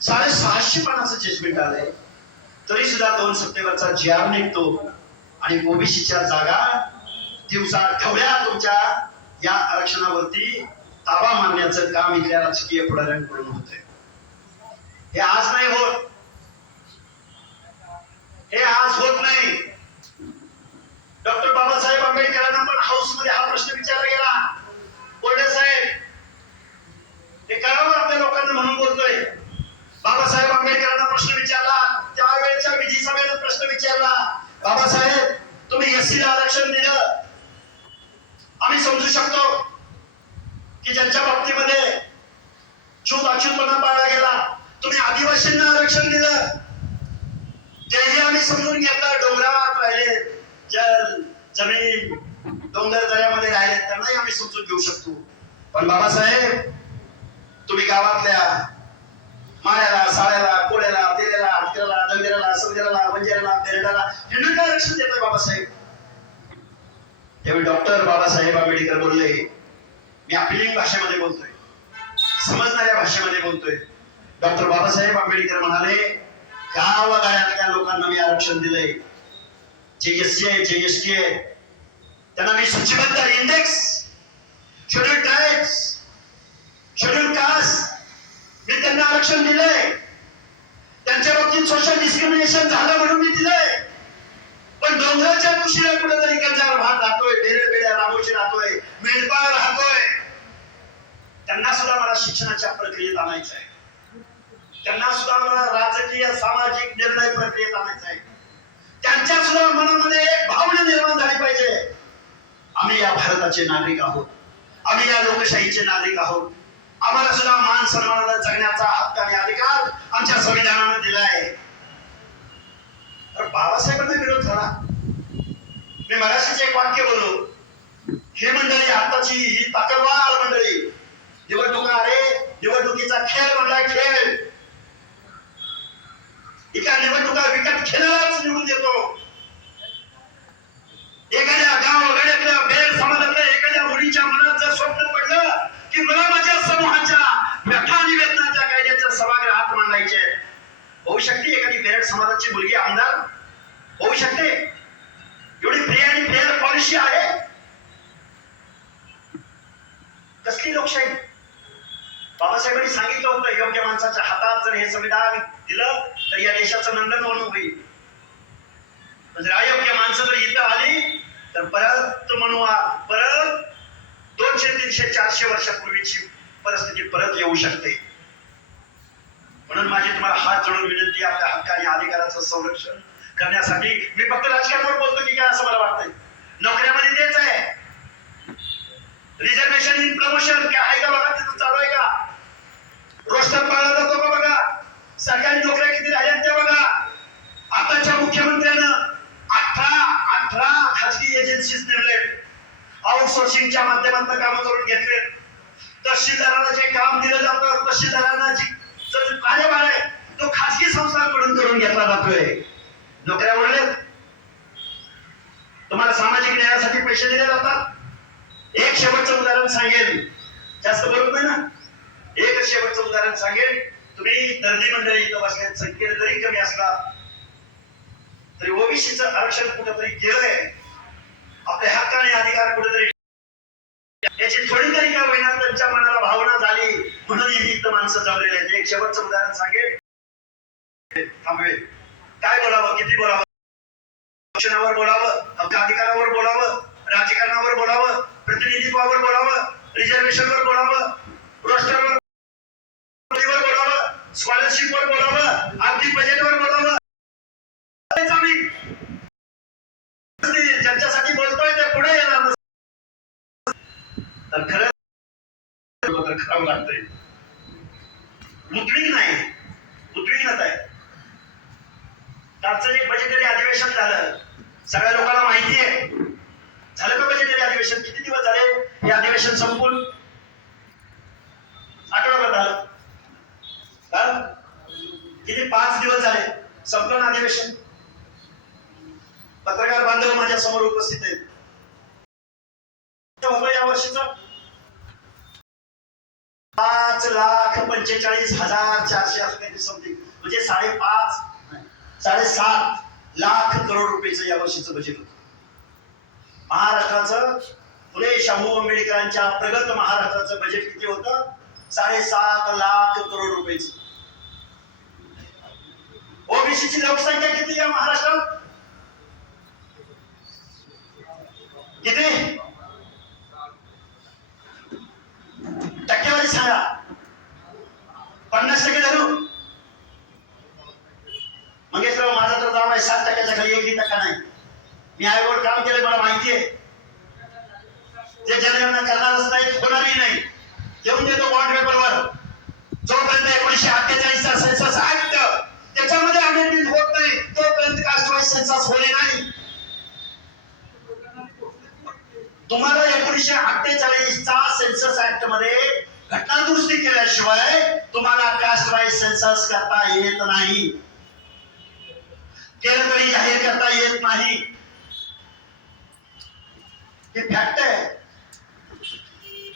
650 पानाचं जजमेंट आलंय, तरी सुद्धा 2 सप्टेंबरचा जी.आर. निघतो आणि ओबीसीच्या जागा दिवसा ठेवल्या तुमच्या या आरक्षणावरती ताबा मारण्याचं काम इथल्या राजकीय पुढाऱ्यांकडून होतंय. हे आज नाही होत, हे आज होत नाही. डॉक्टर बाबासाहेब आंबेडकरांना पण हाऊस मध्ये हा प्रश्न विचारला गेला, प्रश्न विचारला, बाबासाहेब तुम्ही एससी ला आरक्षण दिलं, आम्ही समजू शकतो की ज्यांच्या बाबतीमध्ये अच्युतपणा पाळला गेला, तुम्ही आदिवासींना आरक्षण दिलं तेही आम्ही समजून घेतलं, डोंगरात राहिले, जल जमीन डोंगर दऱ्यामध्ये राहिले त्यांनाही आम्ही समजून घेऊ शकतो. पण बाबासाहेब तुम्ही गावातल्या माळ्याला, साळ्याला, कोळ्याला, तेऱ्याला, हटक्याला, दंगेराला, संगेराला, बंजाऱ्याला, बेरडाला यांना काय आरक्षण देतोय बाबासाहेब? त्यावेळी डॉक्टर बाबासाहेब आंबेडकर बोलले, मी अपीलिंग भाषेमध्ये बोलतोय, समजणाऱ्या भाषेमध्ये बोलतोय. डॉक्टर बाबासाहेब आंबेडकर म्हणाले, गावागाड्यातल्या लोकांना मी आरक्षण दिलंय, जे एससी आहे, जे एसटी आहे, त्यांना मी सूचीबद्ध index, schedule tribes, schedule caste, मी त्यांना आरक्षण दिलंय. त्यांच्या बाबतीत सोशल डिस्क्रिमिनेशन झालं म्हणून मी दिलंय. पण डोंगराच्या कुशीला कुठेतरी कंजार भात राहतोय, बेरड बेड्या रामोशी राहतोय, मेंढपाळ राहतोय, त्यांना सुद्धा मला शिक्षणाच्या प्रक्रियेत आणायचं आहे. त्यांना सुद्धा मला राजकीय सामाजिक निर्णय प्रक्रियेत आणायचं आहे. त्यांच्या सुद्धा मनामध्ये एक भावना निर्माण झाली पाहिजे, आम्ही या भारताचे नागरिक आहोत, आम्ही या लोकशाहीचे नागरिक आहोत, आम्हाला सुद्धा मान सन्मानाने जगण्याचा हक्क आणि अधिकार आमच्या संविधानाने दिलाय. तर बाबासाहेबांना विरोध झाला. मी मगाशीच एक वाक्य बोललो, ही मंडळी आताची ही ताकदवार मंडळी, निवडणुका आले, निवडणुकीचा खेळ म्हणला, खेळ एका निवडणुका विकत खेळाच निवडून देतो. एखाद्या गावागड्यातल्या बेर समाजातल्या एखाद्या मुलीच्या मनात जर स्वप्न पडलं की मला माझ्या समूहाच्या व्यथा निवेदनाच्या कायद्याच्या सभागृहात मांडायचे, होऊ शकते एखादी बेरड समाजाची मुलगी आमदार होऊ शकते? एवढी फ्री आणि फेअर पॉलिसी आहे? कसली लोकशाही? बाबासाहेबांनी सांगितलं होतं, योग्य माणसाच्या हातात जर हे संविधान दिलं तर या देशाचं नंदनवन होईल. जर अयोग्य माणसं जर इथं आली तर परत म्हणूया, परत 200, 300, 400 वर्षापूर्वीची परिस्थिती परत येऊ शकते. म्हणून माझी तुम्हाला हात जोडून विनंती, आपल्या हक्क आणि अधिकाराचं संरक्षण करण्यासाठी. मी फक्त राजकारणावर बोलतो की काय असं मला वाटतंय, नोकऱ्यामध्ये तेच आहे. रिझर्वेशन इन प्रमोशन काय आहे का बघा, तिथं चालू आहे का? रोस्टर पाळला जातो का बघा? सरकारी नोकऱ्या किती राहिल्या ते बघा. आताच्या मुख्यमंत्र्यानं 18 खाजगी एजन्सीज नेमलेत, आउटसोर्सिंगच्या माध्यमातून काम करून घेतले. तहसीलदाराला जे काम दिलं जातं, तहसीलदारांना जी कार्यभार आहे तो खाजगी संस्थांकडून करून घेतला जातोय. नोकऱ्या उरलेत. तुम्हाला सामाजिक न्यायासाठी पैसे दिले जातात. एक शेवटचं उदाहरण सांगेल, जास्त बोलत नाही ना, एक शेवटचं उदाहरण सांगेल. तुम्ही दर्दी मंडळी इथं बसल्यात, संख्येने जरी कमी असला तरी ओबीसीचं आरक्षण कुठेतरी गेलंय, आपले हक्क आणि अधिकार कुठेतरी याची थोडी तरी का होईना त्यांच्या मनाला भावना झाली म्हणून इथं माणसं जमलेले आहेत. एक शेवटचं उदाहरण सांगेल, थांबवेल. काय बोलावं, किती बोलावं? शिक्षणावर बोलावं, हक्क अधिकारावर बोलावं, राजकारणावर बोलावं, प्रतिनिधित्वावर बोलावं, रिझर्वेशनवर बोलावं, रोस्टरवर बोलावं, स्कॉलरशिपवर बोलावं, आर्थिक बजेटवर बोलावं. ज्यांच्यासाठी बोलतोय ते पुढे येणार नसतं तर खरं खराब वाटतंय. उद्विग्न आहे, उद्विग्नता आहे. कालचं एक बजेटरी अधिवेशन झालं, सगळ्या लोकांना माहिती आहे. झालं का बजेटरी अधिवेशन? किती दिवस झाले हे अधिवेशन संपून? आठवडाभर झालं का? किती? 5 दिवस झाले संपलं ना अधिवेशन. पत्रकार बांधव माझ्या समोर उपस्थित आहेत. या वर्षीच 5,45,400 असं काहीतरी समथिंग, म्हणजे 7.5 लाख करोड रुपयाचं या वर्षीचं बजेट होतं. महाराष्ट्राचं, फुले शाहू आंबेडकरांच्या प्रगत महाराष्ट्राचं बजेट किती होतं? 7.5 लाख करोड रुपयाचं. ओबीसीची लोकसंख्या किती या महाराष्ट्रात? किती? टक्केवारी सांगा. 50% धरू. मंगेशराव माझा तर दावा आहे 7% मी आयोगावर काम केलं, मला माहिती आहे. ते जनगणना करणारच नाहीत, होणारही नाही. येऊन देतो बॉन्ड पेपरवर. जोपर्यंत 1948चा सेन्सस ऍक्ट त्याच्यामध्ये अमेंडमेंट होत नाही तोपर्यंत कास्ट वाईज सेन्सस होणे नाही. तुम्हाला 1948चा सेन्सस ऍक्ट मध्ये घटना दुरुस्ती केल्याशिवाय तुम्हाला कास्ट वाईज सेन्सस करता येत नाही. केलं तरी जाहीर करता येत नाही. हे फॅक्ट आहे.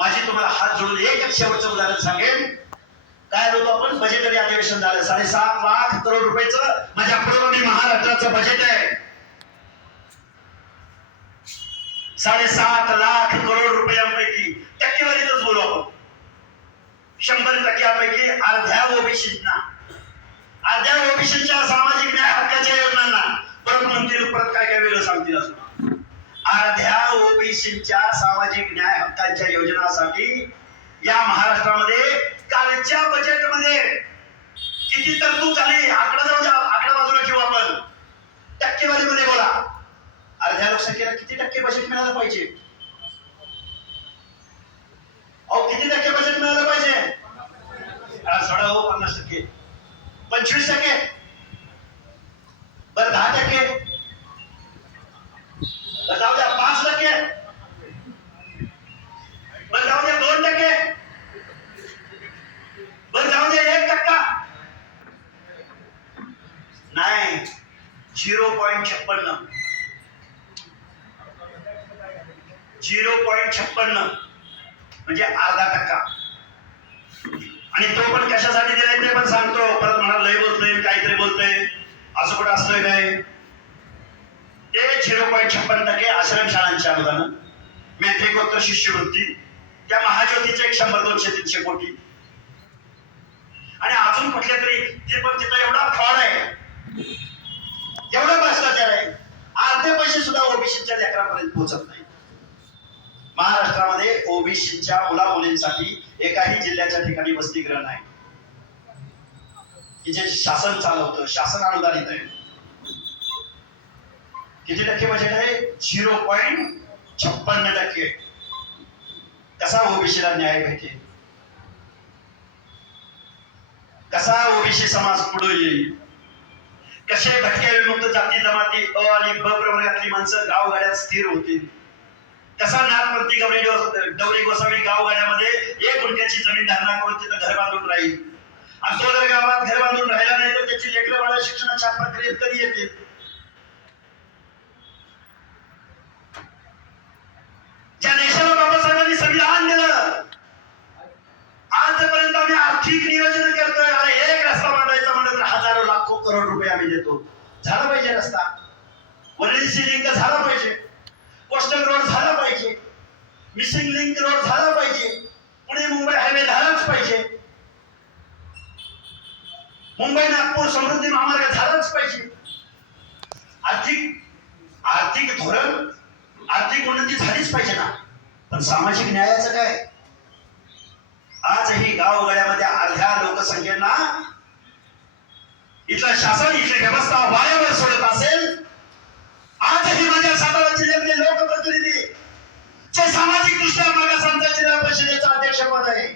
माझी तुम्हाला हात जोडून एक शेवटचं उदाहरण सांगेन. काय होतो आपण, बजेटरी अधिवेशन झालं, 7.5 लाख करोड रुपयाचं माझ्या पूर्वी महाराष्ट्राचं बजेट आहे. 7.5 लाख करोड रुपयांपैकी टक्केवारीतच बोलू आपण, 100% अर्ध्या ओबीसींना, अर्ध्या ओबीसीच्या सामाजिक न्याय हक्काच्या योजनांना परत म्हणतील, परत काय काय वेगळं सांगतील असं. अर्ध्या ओबीसीच्या सामाजिक न्याय हक्काच्या योजनासाठी या महाराष्ट्रामध्ये कालच्या बजेटमध्ये किती तरतूद झाली, आकडा जाऊ द्या, आकडा बाजूला ठेवू आपण. टक्केवारीमध्ये बोला, अर्ध्या लोकसंख्येला किती टक्के बजेट मिळालं पाहिजे? अहो किती टक्के बजेट मिळालं पाहिजे? 50%, 25%, बरं 10%, बरं जाऊ द्या 5%, बरं जाऊ द्या 2%, बरं जाऊ द्या 1%. नाही, 0.56, 0.56 म्हणजे अर्धा टक्का. आणि तो पण कशासाठी दिलाय ते पण सांगतो. परत म्हणा लय बोलतोय, काहीतरी बोलतोय, असं कुठं असतंय काय? ते 0.56% आश्रम शाळांची अनुदान, मॅट्रिकोत्तर शिष्यवृत्ती, त्या महाज्योतीचे 100, 200, 300 कोटी, आणि अजून कुठल्या तरी, ते पण तिथं एवढा फ्रॉड आहे, एवढा भ्रष्टाचार आहे, अर्धे पैसे सुद्धा ओबीसीच्या लेकरांपर्यंत पोहोचत नाही. महाराष्ट्रामध्ये ओबीसीच्या मुला मुलींसाठी एकाही जिल्ह्याच्या ठिकाणी वसतिगृह नाही की जे शासन चालवतं, शासन अनुदानित आहे. किती टक्के बजेट आहे? 0.56%. कसा ओबीसीला न्याय भेटेल? कसा ओबीसी समाज पुढे येईल? कसे भटक्या विमुक्त जाती जमाती अ आणि ब प्रवर्गातली माणसं गावगाड्यात स्थिर होतील? कसा नाथपंथी गवळी गोसावी गावगाड्यामध्ये 1 गुंठ्याची जमीन धारणा करून तिथं घर बांधून राहील, आणि तो जर गावात घर बांधून राहिला नाही तर त्याची लेकरं बाळं शिक्षणाच्या प्रक्रियेत कधी येतील? ज्या देशाला बाबासाहेबांनी संविधान दिलं, आजपर्यंत आम्ही आर्थिक नियोजन करतोय. अरे एक रस्ता बांधायचा म्हणलं तर हजारो लाखो करोड रुपये आम्ही देतो. झाला पाहिजे रस्ता, वरळी लिंक झाला पाहिजे, कोस्टल रोड झाला पाहिजे, मिसिंग लिंक रोड झाला पाहिजे, पुणे मुंबई हायवे झालाच पाहिजे, मुंबई नागपूर समृद्धी महामार्ग झालाच पाहिजे. आर्थिक धोरण, आर्थिक उन्नती झालीच पाहिजे ना. पण सामाजिक न्यायाचं काय? आजही गावगाड्यामध्ये अर्ध्या लोकसंख्येला इथलं शासन, इथली व्यवस्था वाऱ्यावर सोडत असेल. आजही माझ्या सातारा जिल्ह्यातले लोकप्रतिनिधी जे सामाजिक दृष्ट्या मागासांचा जिल्हा परिषदेचं अध्यक्षपद आहे,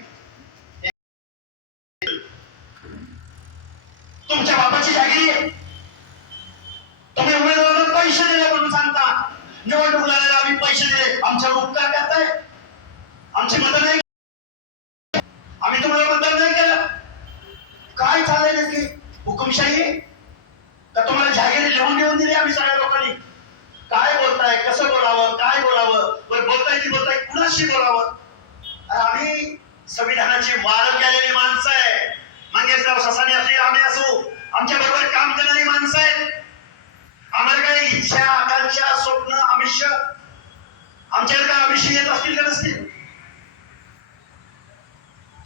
तुमच्या बापाची जागिरी आहे. तुम्ही उमेदवारांना पैसे दिले म्हणून सांगता, निवडणूक लढायला आम्ही पैसे दिले, आमच्यावर उपकार करताय, आमची मदत नाही, आम्ही तुम्हाला मतदान नाही केलं. काय चाललंय नक्की? हुकुमशाही का तुम्हाला जाहीर लिहून घेऊन दिली आम्ही सगळ्या लोकांनी? काय बोलताय, कसं बोलावं, काय बोलावं, बोलताय ती बोलताय, कुणाशी बोलावं? आम्ही संविधानाची वारं केलेली माणसं आहे. मंगेशराव ससानी असतील, आम्ही असू, आमच्या बरोबर काम करणारी माणसं आहेत. आम्हाला काही इच्छा, आकांक्षा, स्वप्न, आमिष, आमच्याकडे काय आमिष येत असतील का नसतील?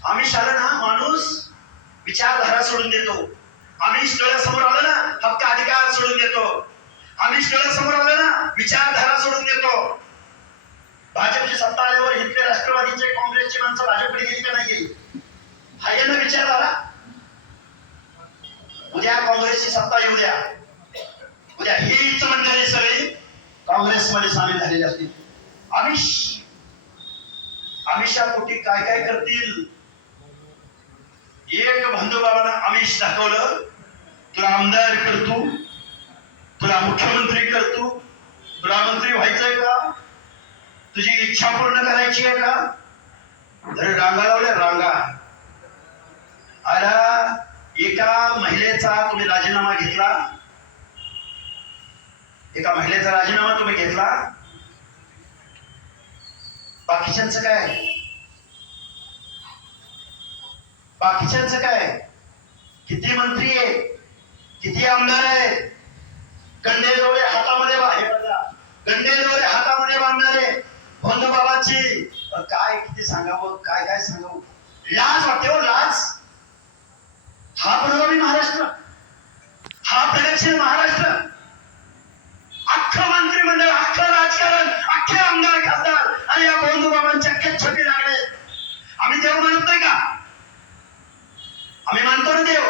आमिष आलं ना, माणूस विचारधारा सोडून देतो. आमिष डोळ्यासमोर आलं ना, हक्क अधिकार सोडून देतो. आमिष डोळ्यासमोर आलं ना, विचारधारा सोडून देतो. भाजपची सत्ता आल्यावर इथले राष्ट्रवादीचे, काँग्रेसची माणसं भाजपकडे गेली का नाही गेली? हाय ना विचारधारा. उद्या काँग्रेसची सत्ता येऊ द्या, उद्या हीच मंडळी सगळी काँग्रेसमध्ये सामील झालेले असतील, आमिषापोटी काय काय करतील. एक बंधुबाबांना आमिष दाखवलं, तुला आमदार करतो, तुला मुख्यमंत्री करतो, तुला मंत्री व्हायचंय का, तुझी इच्छा पूर्ण करायची आहे का. तर रांगा लावल्या रांगा. आला एका महिलेचा तुम्ही राजीनामा घेतला, एका महिलेचा राजीनामा तुम्ही घेतला. बाकीच्यांचं काय, बाकीच्यांचं काय. किती मंत्री आहे, किती आमदार आहेत, गंडे दोरे हातामध्ये गंडे दोरे हातामध्ये बांधणारे बंधुबाबाची काय किती सांगावं, काय काय सांगावं. लाज वाटते हो, लाज. हा प्रभावी महाराष्ट्र, हा प्रगतशील महाराष्ट्र, अख्खं मंत्रिमंडळ, अख्खं राजकारण, अख्खे आमदार खासदार आणि या बंधुबाबांच्या कच्छपी लागले. आम्ही देव म्हणत नाही का, आम्ही मानतो ना देव.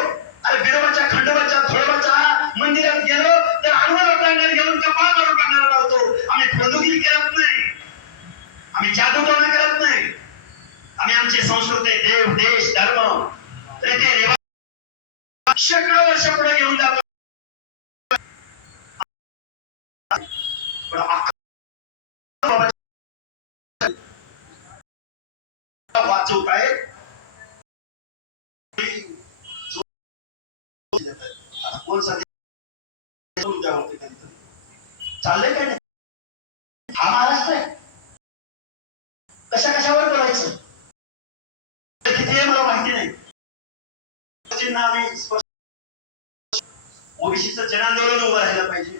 अरे बिरोबाच्या, खंडोबाच्या, धुळोबाच्या मंदिरात गेलो तर आडवं लोटांगर घेऊन कपाळ मारून काढणारा लावतो. आम्ही बंदुगिरी करत नाही, आम्ही जादूटोणा करत नाही. आम्ही आमची संस्कृती, देव, देश, धर्म, रीती रिवाज शेकडो वर्ष पुढे घेऊन जातो. वाचवताय कोण चाललंय काय नाही. हा महाराष्ट्र आहे. कशा कशावर बोलायचं किती आहे मला माहिती नाही. आम्ही ओबीसीचं जनांदोलन उभं राहिलं पाहिजे.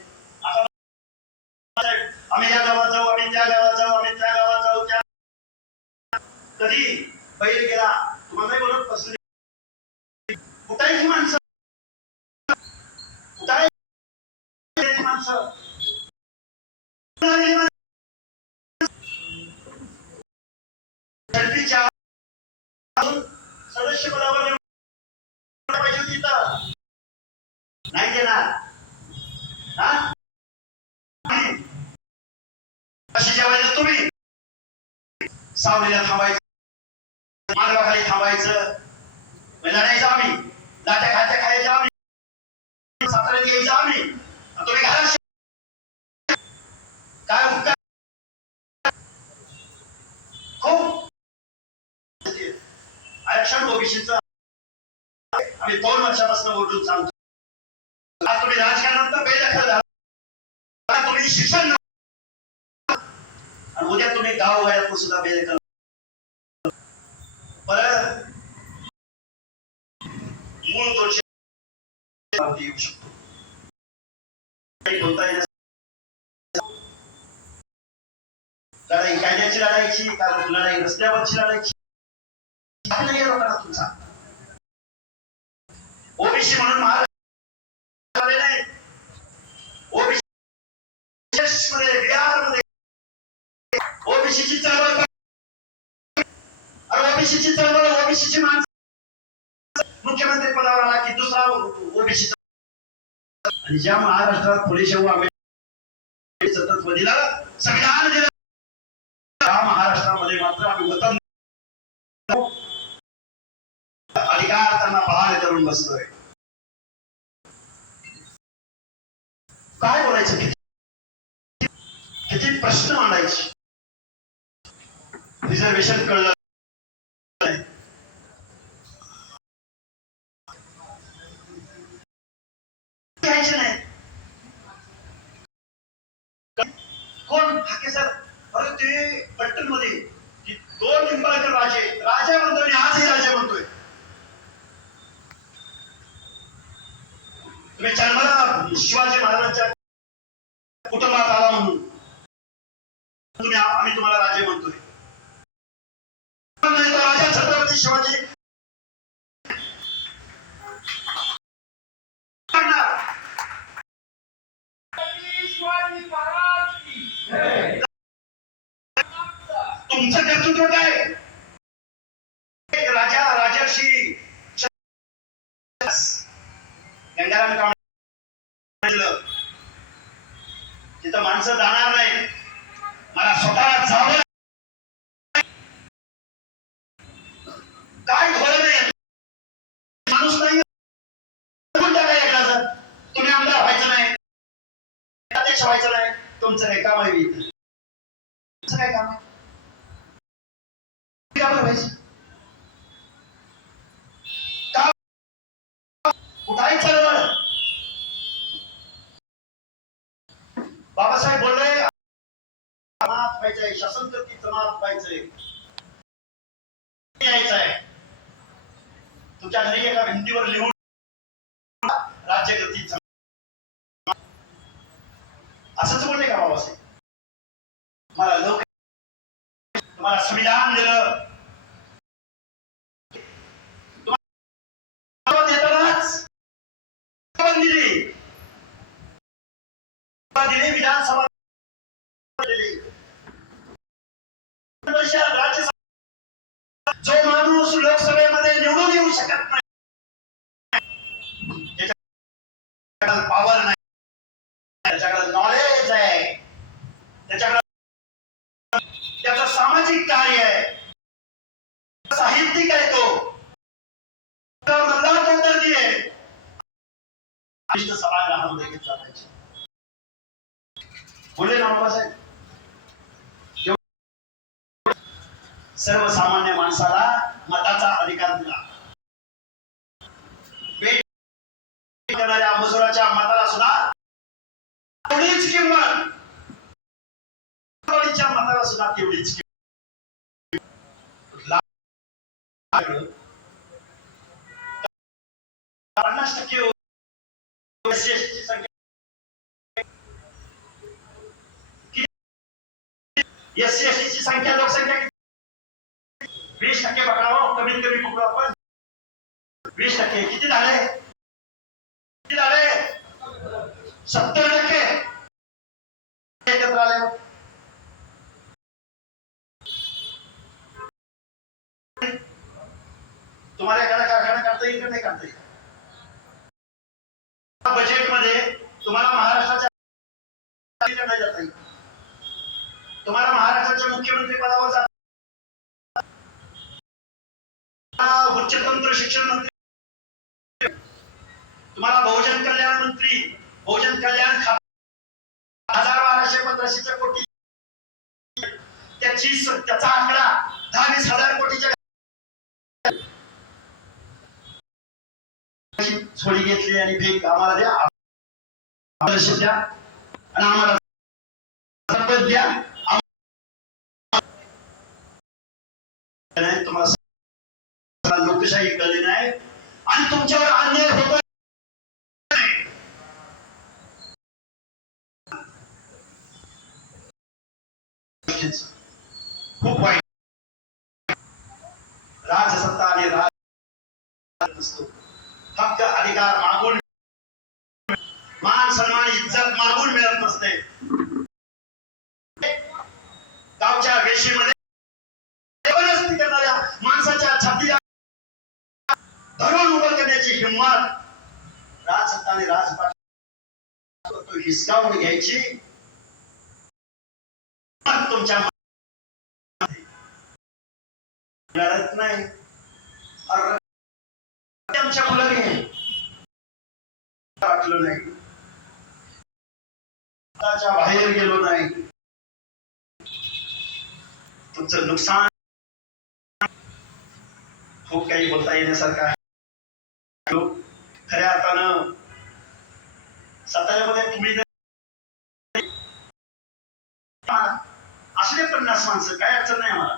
आम्ही या गावात जाऊ, आम्ही त्या गावात जाऊ, आम्ही त्या गावात जाऊ. त्या कधी बैल गेला तुम्हाला नाही बोलत कसं कुठाही माणसं, कुठाही माणसं सदस्य पदावर पाहिजे होती तर नाही देणार. अशी जेवायचं तुम्ही, सावलीला थांबायचं, मार्गाखाली थांबायचं, लढायचं आम्ही, लाट्या खात्या खायच्या आम्ही, साताऱ्यात यायचं आम्ही, तुम्ही घाला काय खूप आरक्षण ओबीसीचं आम्ही 2 वर्षापासून बोलून सांगतो. आज तुम्ही राजकारणात बेदखल झाला, तुम्ही शिक्षण आणि उद्या तुम्ही गावगाड्यात सुद्धा बेदखल. परत मूळ दोष येऊ शकतो. लढाई कायद्याची लढायची, कारण लढाई रस्त्यावरची लढायची तुमचा. ओबीसी म्हणून महाराष्ट्र नाही, ओबीसी मध्ये, बिहारमध्ये ओबीसीची चळवळ, ओबीसीची चळवळ, ओबीसीची माणसं मुख्यमंत्री पदावर आला की दुसरा ओबीसी. आणि ज्या महाराष्ट्रात फुले शाहू आंबेडकर तत्व दिलं, संविधान दिलं, त्या महाराष्ट्रामध्ये मात्र आम्ही वतन अधिकार त्यांना बहाल करून बसतोय. काय बोलायचं, किती प्रश्न मांडायचे. रिझर्वेशन कळलं नाही, घ्यायचे नाही. कोण हाके सर, अरे ते पट्टण मध्ये 2 निंबाळकर राजे, राजा म्हणतोय आणि आजही राजा म्हणतोय. तुम्ही जन्माला शिवाजी महाराजांच्या कुटुंबात आला म्हणून आम्ही तुम्हाला राजे म्हणतोय. राजा छत्रपती शिवाजी तुमचं कर्तृत्व काय. राजा राजर्षी गंगाराम तिथं माणसं जाणार नाही. मला स्वतः जावं. काय धोरण आहे? माणूस नाही तुम्ही आमदार व्हायचं नाही, अध्यक्ष व्हायचं नाही. तुमचं काय काम आहे? तुमचं काय काम आहे? व्हायचं कुठाही चळवळ. बाबासाहेब बोलले जमात व्हायचंय, शासन करती जमात व्हायचंय, यायचंय. तुमच्या घरी एका भिंतीवर लिहून राज्य करती जमात, असंच बोलले का बाबासाहेब? मला लोक तुम्हाला संविधान दिलं, दिली विधानसभा दिली, जो माणूस लोकसभेमध्ये निवडून येऊ शकत नाही, त्याच्याकडे पॉवर नाही, त्याच्याकडे नॉलेज आहे, त्याच्याकडे त्याचं सामाजिक कार्य आहे, साहित्यिक आहे, तो मतदार कोणतरी आहे, सभागृहामध्ये घेतला पाहिजे. बोलले ना बाबासाहेब, सर्वसामान्य माणसाला मताचा अधिकार दिला. मजुराच्या मताला सुद्धा तेवढीच किंमत, मताला सुद्धा तेवढीच किंमत. 50% SC संख्या, SC ची संख्या, लोकसंख्या 20% पकडावं, कमीत कमी पकडू आपण. 20% किती झाले? किती झाले? 70% एकत्र आले. तुम्हाला एखादा कारखाना काढता येईल का? नाही काढता येईल. बजेटमध्ये तुम्हाला महाराष्ट्राच्या जाता येईल, तुम्हाला महाराष्ट्राच्या मुख्यमंत्री पदावर जाता, उच्च तंत्र शिक्षण मंत्री, तुम्हाला बहुजन कल्याण मंत्री, बहुजन कल्याण खाते 1200-1500 कोटी, त्याचा आकडा 10-20 हजार कोटीच्या छोडी घेतली आणि भेट आम्हाला द्या, आदर्श द्या आणि आम्हाला संपत द्या. तुम्हाला लोकशाही कळली नाही आणि तुमच्यावर अन्याय होतो. खूप वाईट. राजसत्ता आणि राज नसतो, हक्क अधिकार मागून, मान सन्मान इज्जत मागून मिळत नसते. गावच्या वेशीमध्ये जबरदस्ती करणाऱ्या माणसाच्या छातीला धरून उभं करण्याची हिंमत राजसत्ता आणि राजपाट हिसकावून घ्यायची तुमच्या मिळत नाही. आमच्या मुलाने वाटलं नाही, बाहेर गेलो नाही, तुमचं नुकसान खूप काही बोलता येण्यासारखं आहे. खऱ्या अर्थानं साताऱ्यामध्ये तुम्ही असले 50 माणसं, काय अडचण नाही आम्हाला.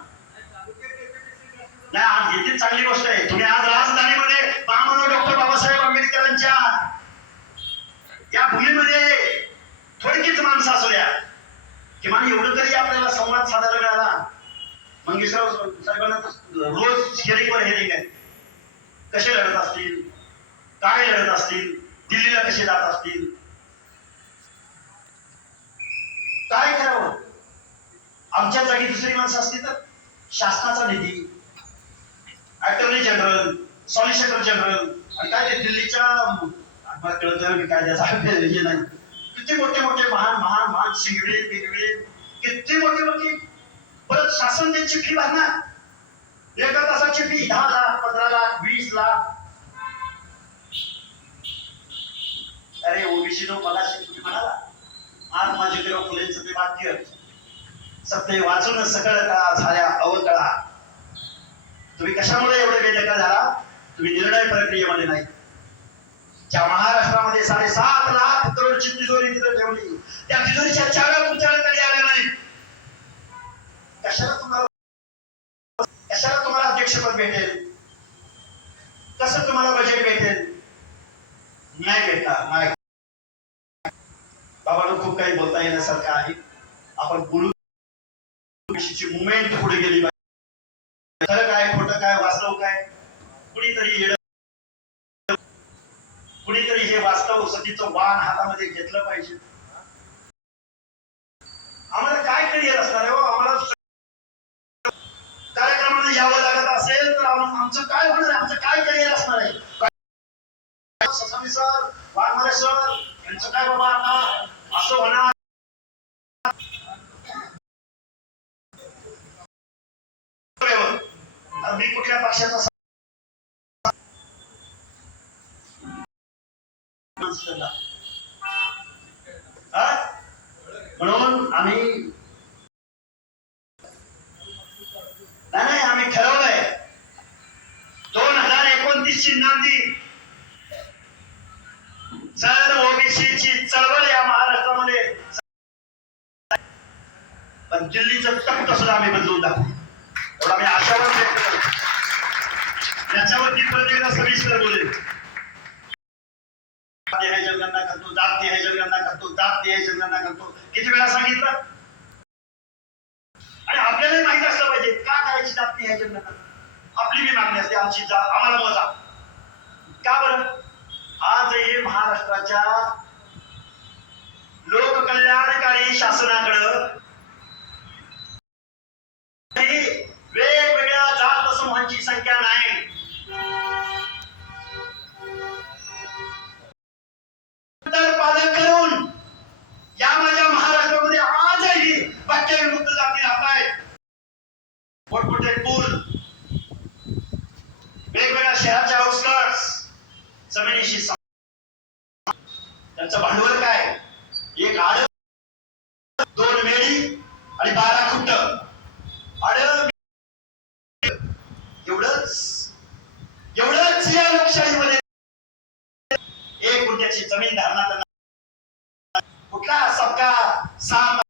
नाही, आज येथील चांगली गोष्ट आहे. तुम्ही आज राजधानीमध्ये महामानव डॉक्टर बाबासाहेब आंबेडकरांच्या या भूमीमध्ये थोडकीच माणसं असू द्या, किमान एवढं तरी आपल्याला संवाद साधायला मिळाला. मंगेशराव साहेबांना रोज हिअरिंगवर हिअरिंग आहे. कसे लढत असतील, काय लढत असतील, दिल्लीला कसे जात असतील, काय करावं. आमच्या जागी दुसरी माणसं असतील तर शासनाचा निधी, अटॉर्नी जनरल, सॉलिसिटर जनरल आणि काय ते दिल्लीच्या कायद्याचा नाही किती मोठे मोठे महान महान महान शिंगवे बिगवे किती मोठे मोठे, परत शासन त्यांची फी भरणार, एका तासाची फी 10 लाख 15 लाख 20 लाख. अरे ओबीसी नो मगाशी तुम्ही म्हणाला महात्मा ज्योतिराव फुलेंचं ते वाक्य, सत्य वाचून सकळ कळा झाल्या अवकळा. तुम्ही कशामुळे एवढे बेदखल झाला? तुम्ही निर्णय प्रक्रियेमध्ये नाही. ज्या महाराष्ट्रामध्ये 7.5 लाख करोडची तिजोरी तिथे ठेवली, त्या तिजोरीच्या चाव्या तुमच्याकडे आल्या नाही. कशाला तुम्हाला अध्यक्षपद भेटेल? कसं तुम्हाला बजेट भेटेल? नाही भेटणार. नाही बाबांनो, खूप काही बोलता येण्यासारखं आहे. आपण बोलू मुवमेंट पुढे गेली पाहिजे. खरं काय खोटं काय वास्तव काय, कुणीतरी हे वास्तव सतीचं वाण हातामध्ये घेतलं पाहिजे. आम्हाला काय करिअर असणार आहे हो? आम्हाला कार्यक्रमामध्ये यावं लागत असेल तर आमचं काय होणार आहे? आमचं काय करिअर असणार आहे? सर वाघमारे सर यांचं काय बाबा आता असं होणार. मी कुठल्या पक्षाचा म्हणून आम्ही ठरवलंय 2029 ची नांदी जर ओबीसीची चळवळ या महाराष्ट्रामध्ये, पण दिल्लीचं तख्त सुद्धा आम्ही बदलून दाखवू एवढा मी आशावाद व्यक्त करतो. त्याच्यावरती प्रत्येकाला सविस्तर बोलेल. जनगणना करतो, जात निहाय जनगणना करतो, जात निहाय जनगणना करतो, किती वेळा सांगितलं? आणि आपल्याला माहित असलं पाहिजे का करायची जात निहाय जनगणना. आपली बी मागणी असते, आमची जात आम्हाला मोजा. का बरं? आजही महाराष्ट्राच्या लोककल्याणकारी शासनाकडं वेगवेगळ्या जात समूहांची संख्या नाही. पालन करून या माझ्या महाराष्ट्रामध्ये आजही पट्टविमुक्त जाती राहत आहेत. मोठमोठे पूल, वेगवेगळ्या शहराच्या आउटस्कर्ट्स जमिनीशी त्यांचं भांडवल काय? एक आड, 2 मेडी आणि 12 खुंट. एवढंच या लोकशाहीमध्ये 1 गुंठ्याची जमीन धारणा. कुठला सबका साथ,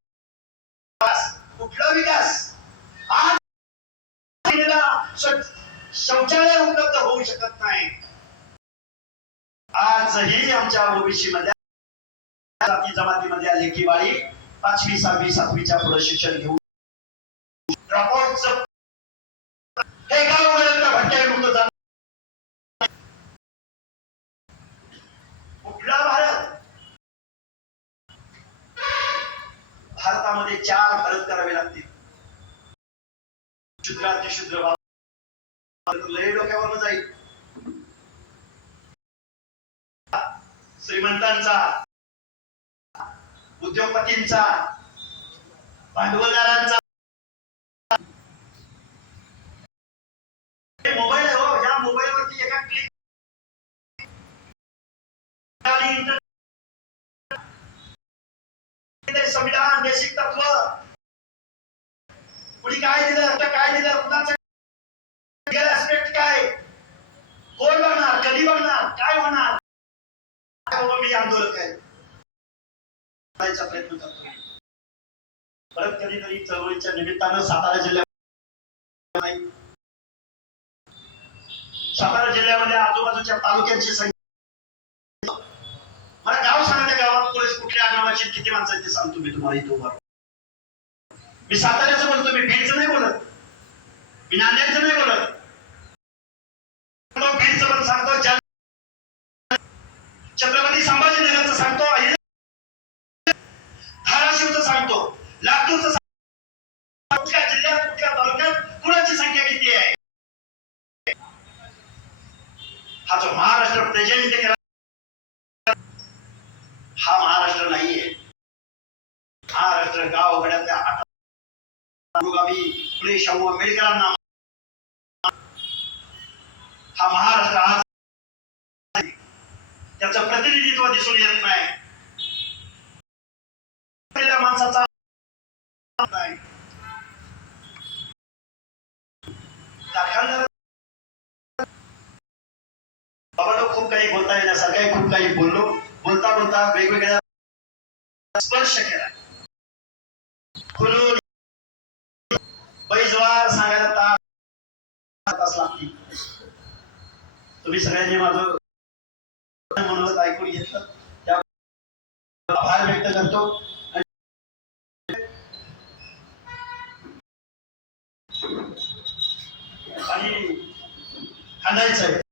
कुठला विकास? आज शौचालय उपलब्ध होऊ शकत नाही. आजही आमच्या ओबीसी मध्ये जाती जमातीमध्ये लेखी बाळी 5वी 6वी 7वीच्या पुढे शिक्षण घेऊन ड्रॉपआउटचं हे गाव भट्ट्याविमुक्त जात. कुठला भारतामध्ये 4 भारत करावे लागतील. शूद्रातिशूद्र लय डोक्यावर जाईल. श्रीमंतांचा, उद्योगपतींचा, भांडवलदारांचा मोबाईल आहे हो. या मोबाईलवरती एका क्लिक संविधान, बेसिक तत्व, कुणी काय दिलं, काय दिलं, कुणाचं ऍस्पेक्ट काय, कोण बघणार, कधी बघणार, काय होणार. मी आंदोलन काय प्रयत्न करतो. परत कधीतरी चळवळीच्या निमित्तानं सातारा जिल्ह्यामध्ये आजूबाजूच्या तालुक्यांची संख्या, मला गाव सांगा, गावात पोलीस कुठल्या आडनावाची किती माणसं आहेत ते सांगतो मी तुम्हाला इथं उभा. मी साताऱ्याचं बोलतो, मी बीडचं नाही बोलत, मी नांदेडचं नाही बोलत. बीडचं पण सांगतो, छत्रपती संभाजीनगरचं सांगतो, धाराशिवचं सांगतो, लातूरचं सांगतो. कुठल्या जिल्ह्यात, कुठल्या तालुक्यात कुणाची संख्या किती आहे? हा जो महाराष्ट्र प्रेझेंट केला, हा महाराष्ट्र नाहीये. महाराष्ट्र गावगड्यातल्या अनुगामी फुले शाहू आंबेडकरांना हा महाराष्ट्र आज त्याचं प्रतिनिधित्व दिसून येत नाही. माणसाचा बाबांनो खूप काही बोलता येण्यासारखं खूप काही बोललो. बोलता बोलता वेगवेगळ्या स्पर्श केला. खुलून बैजवार सांगायला तास लागतील. तुम्ही सगळ्यांनी माझं मनोगत ऐकून घेतलं, त्या आभार व्यक्त करतो. आणि खांदायचं आहे.